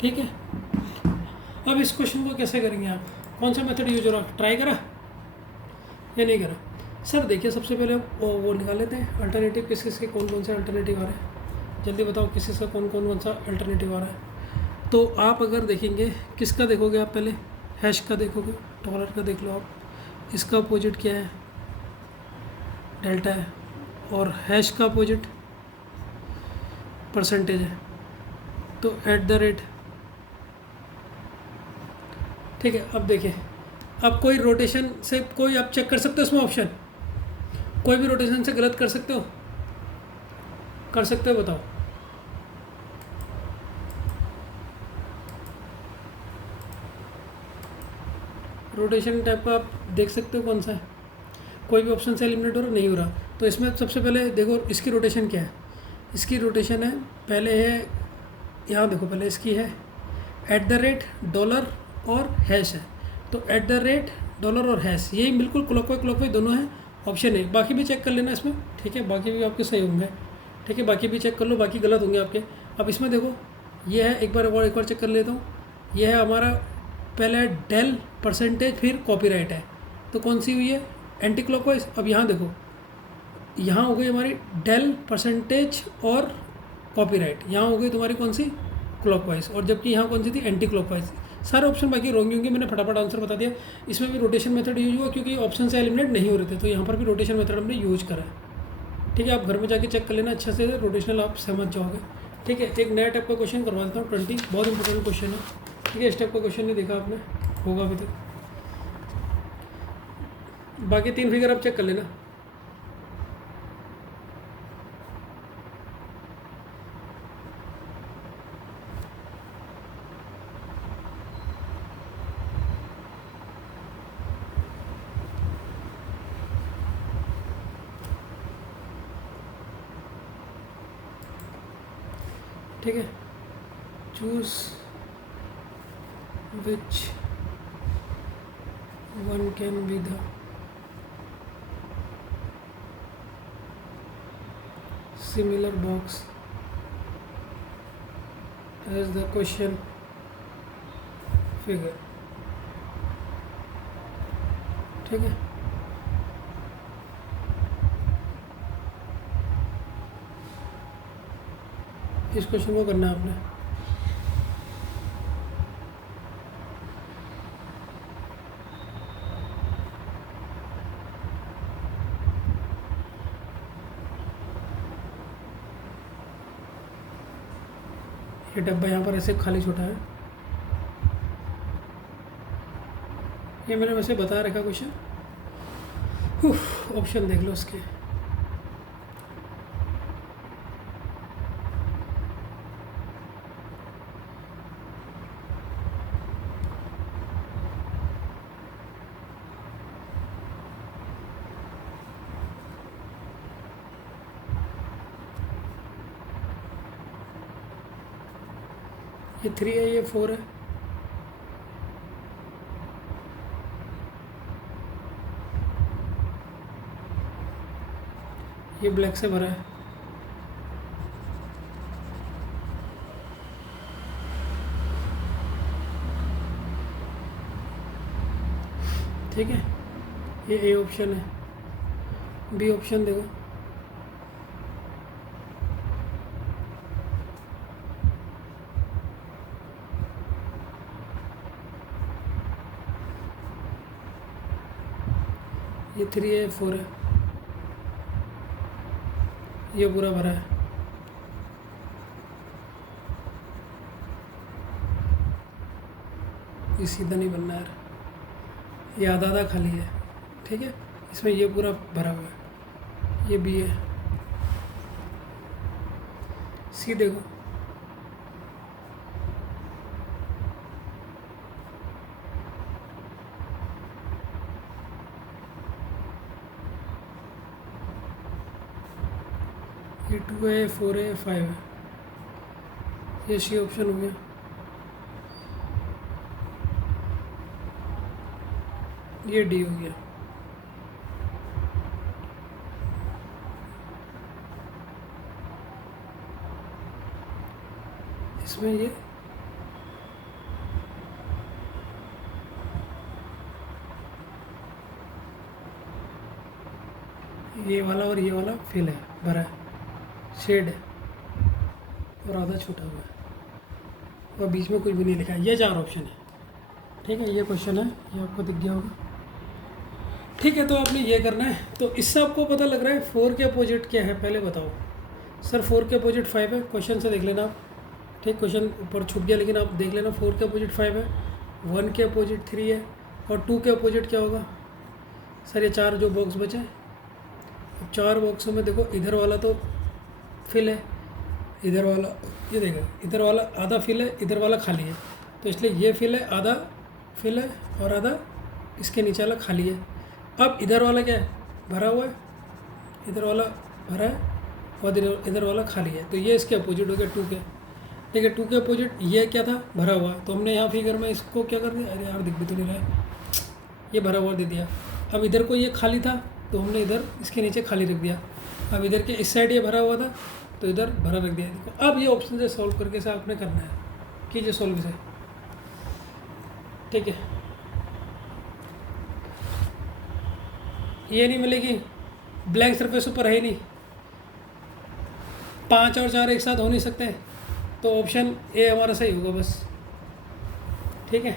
ठीक है, अब इस क्वेश्चन को कैसे करेंगे आप? कौन सा मेथड यूज हो रहा? ट्राई करा या नहीं करा? सर देखिए, सबसे पहले वो निकाल लेते हैं अल्टरनेटिव, किस किस के कौन कौन से अल्टरनेटिव आ रहे हैं। जल्दी बताओ किस किस का कौन कौन सा अल्टरनेटिव आ रहा है। तो आप अगर देखेंगे, किसका देखोगे आप? पहले हैश का देखोगे, डॉलर का देख लो आप। इसका अपोजिट क्या है? डेल्टा है। और हैश का अपोजिट परसेंटेज है। तो @ ठीक है। अब देखिए, अब कोई रोटेशन से कोई आप चेक कर सकते हो इसमें ऑप्शन? कोई भी रोटेशन से गलत कर सकते हो? कर सकते हो? बताओ। रोटेशन टाइप का आप देख सकते हो कौन सा है? कोई भी ऑप्शन से एलिमिनेट हो रहा? नहीं हो रहा। तो इसमें सबसे पहले देखो इसकी रोटेशन क्या है। इसकी रोटेशन है, पहले है, यहाँ देखो, पहले इसकी है @ डॉलर और हैश है। तो @ डॉलर और हैश, यही बिल्कुल क्लॉकवाइज दोनों हैं। ऑप्शन है, बाकी भी चेक कर लेना इसमें, ठीक है? बाकी भी आपके सही होंगे, ठीक है? बाकी भी चेक कर लो, बाकी गलत होंगे आपके। अब इसमें देखो, ये है, एक बार चेक कर लेता हूँ। ये है हमारा पहले डेल, परसेंटेज, फिर कॉपीराइट है। तो कौन सी हुई है? Anti clockwise. अब यहाँ देखो, यहाँ हो गई हमारी डेल, परसेंटेज और कॉपीराइट। यहाँ हो गई तुम्हारी कौन सी? क्लॉकवाइज। और जबकि यहाँ कौन सी थी? Anti clockwise. सारे ऑप्शन बाकी रॉन्ग होंगे, मैंने फटाफट आंसर बता दिया। इसमें भी रोटेशन मेथड यूज हुआ क्योंकि ऑप्शन से एलिमिनेट नहीं हो रहे थे, तो यहाँ पर भी रोटेशन मेथड हमने यूज करा है। ठीक है, आप घर में जाके चेक कर लेना अच्छे से, रोटेशनल आप समझ जाओगे। ठीक है, एक नया टाइप का क्वेश्चन करवा देता हूँ, 20, बहुत इंपॉर्टेंट क्वेश्चन है। ठीक है, इस टाइप का क्वेश्चन नहीं देखा आपने, होगा अभी तक। बाकी 3 फिगर आप चेक कर लेना। ठीक है, choose which one can be the similar box as the question figure। ठीक है, इस क्वेश्चन को करना है आपने। ये डब्बा यहाँ पर ऐसे खाली छोटा है, ये मैंने वैसे बता रखा क्वेश्चन। ऑप्शन देख लो उसके। ये 3 है, ये 4 है। ये ब्लैक से भरा है। ठीक है, ये ए ऑप्शन है। बी ऑप्शन देखो, ये 3 है, 4 है, ये पूरा भरा है। ये सीधा नहीं बनना यार, ये आधा आधा खाली है। ठीक है, इसमें ये पूरा भरा हुआ है। ये बी है। सी देखो, ये 2 है, 4 है, 5 है। ये सी ऑप्शन हो गया। ये डी हो गया। इसमें ये वाला और ये वाला फिल है, भरा है, शेड है और आधा छूटा हुआ है और बीच में कुछ भी नहीं लिखा है। ये 4 ऑप्शन है। ठीक है, ये क्वेश्चन है, ये आपको दिख गया होगा। ठीक है, तो आपने ये करना है। तो इससे आपको पता लग रहा है 4 के अपोजिट क्या है, पहले बताओ सर। 4 के अपोजिट 5 है, क्वेश्चन से देख लेना आप। ठीक, क्वेश्चन ऊपर छुप गया लेकिन आप देख लेना। 4 के अपोजिट 5 है, 1 के अपोजिट 3 है और 2 के अपोजिट क्या होगा सर? ये 4 जो बॉक्स बचे हैं, अब 4 बॉक्सों में देखो, इधर वाला तो फिल है, इधर वाला ये देखो, इधर वाला आधा फिल है, इधर वाला खाली है। तो इसलिए ये फिल है, आधा फिल है और आधा इसके नीचे वाला खाली है। अब इधर वाला क्या है? भरा हुआ है। इधर वाला भरा है और इधर वाला खाली है। तो ये इसके अपोजिट हो गया 2 के। ठीक है, 2 के अपोजिट ये क्या था? भरा हुआ। तो हमने यहाँ फिगर में इसको क्या कर दिया? अरे यार दिख भी तो नहीं रहा है, ये भरा हुआ दे दिया। अब इधर को ये खाली था तो हमने इधर इसके नीचे खाली रख दिया। अब इधर के इस साइड ये भरा हुआ था तो इधर भरा रख दिया। देखो, अब ये ऑप्शन से सॉल्व करके से आपने करना है। कीजिए सॉल्व इसे। ठीक है, ये नहीं मिलेगी, ब्लैंक सरफेस ऊपर है ही नहीं, 5 और 4 एक साथ हो नहीं सकते, तो ऑप्शन ए हमारा सही होगा बस। ठीक है,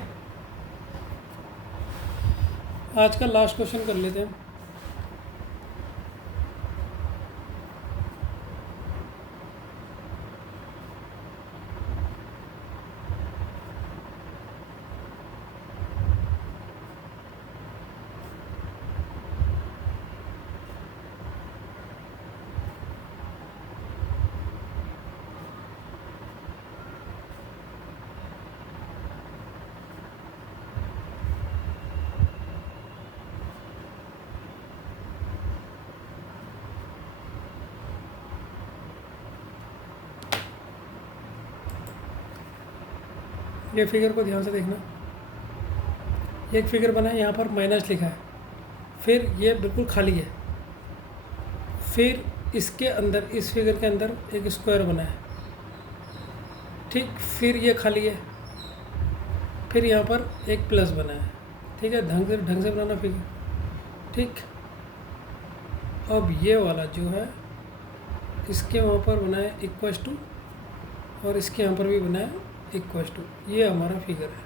आज का लास्ट क्वेश्चन कर लेते हैं। ये फिगर को ध्यान से देखना। एक फिगर बना है, यहाँ पर माइनस लिखा है, फिर ये बिल्कुल खाली है, फिर इसके अंदर, इस फिगर के अंदर एक स्क्वायर बना है। ठीक, फिर ये खाली है, फिर यहाँ पर एक प्लस बना है। ठीक है, ढंग से बनाना फिगर। ठीक, अब ये वाला जो है इसके वहाँ पर बना है इक्वस टू और इसके यहाँ पर भी बना है इक्वस टू। ये हमारा फिगर है।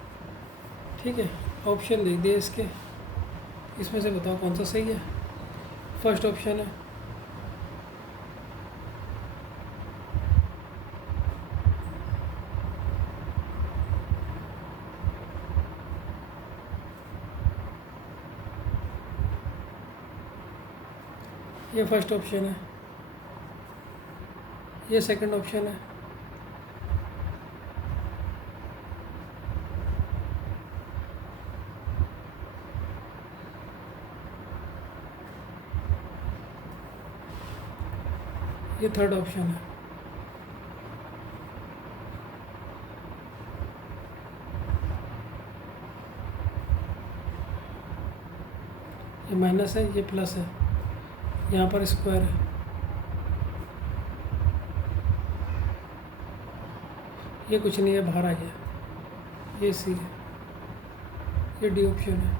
ठीक है, ऑप्शन देख दिए इसके, इसमें से बताओ कौन सा सही है। फर्स्ट ऑप्शन है, ये फर्स्ट ऑप्शन है, ये सेकंड ऑप्शन है, ये थर्ड ऑप्शन है। ये माइनस है, ये प्लस है, यहाँ पर स्क्वायर है, ये कुछ नहीं है, बाहर आ गया, ये सी है, ये डी ऑप्शन है।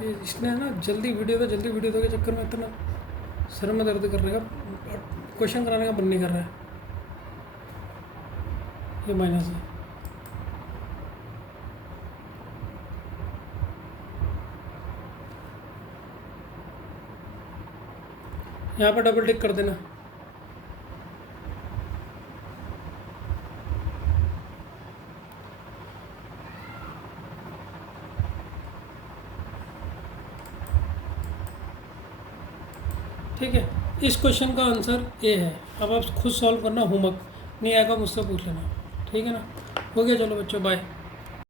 ये इसने ना जल्दी वीडियो दो के चक्कर में इतना सर में दर्द कर रहेगा, क्वेश्चन कराने का मन नहीं कर रहा है। ये माइनस है, यहाँ पर डबल टिक कर देना। ठीक है, इस क्वेश्चन का आंसर ए है। अब आप खुद सॉल्व करना, होमवर्क नहीं आएगा मुझसे पूछ लेना, ठीक है ना। हो गया, चलो बच्चों, बाय।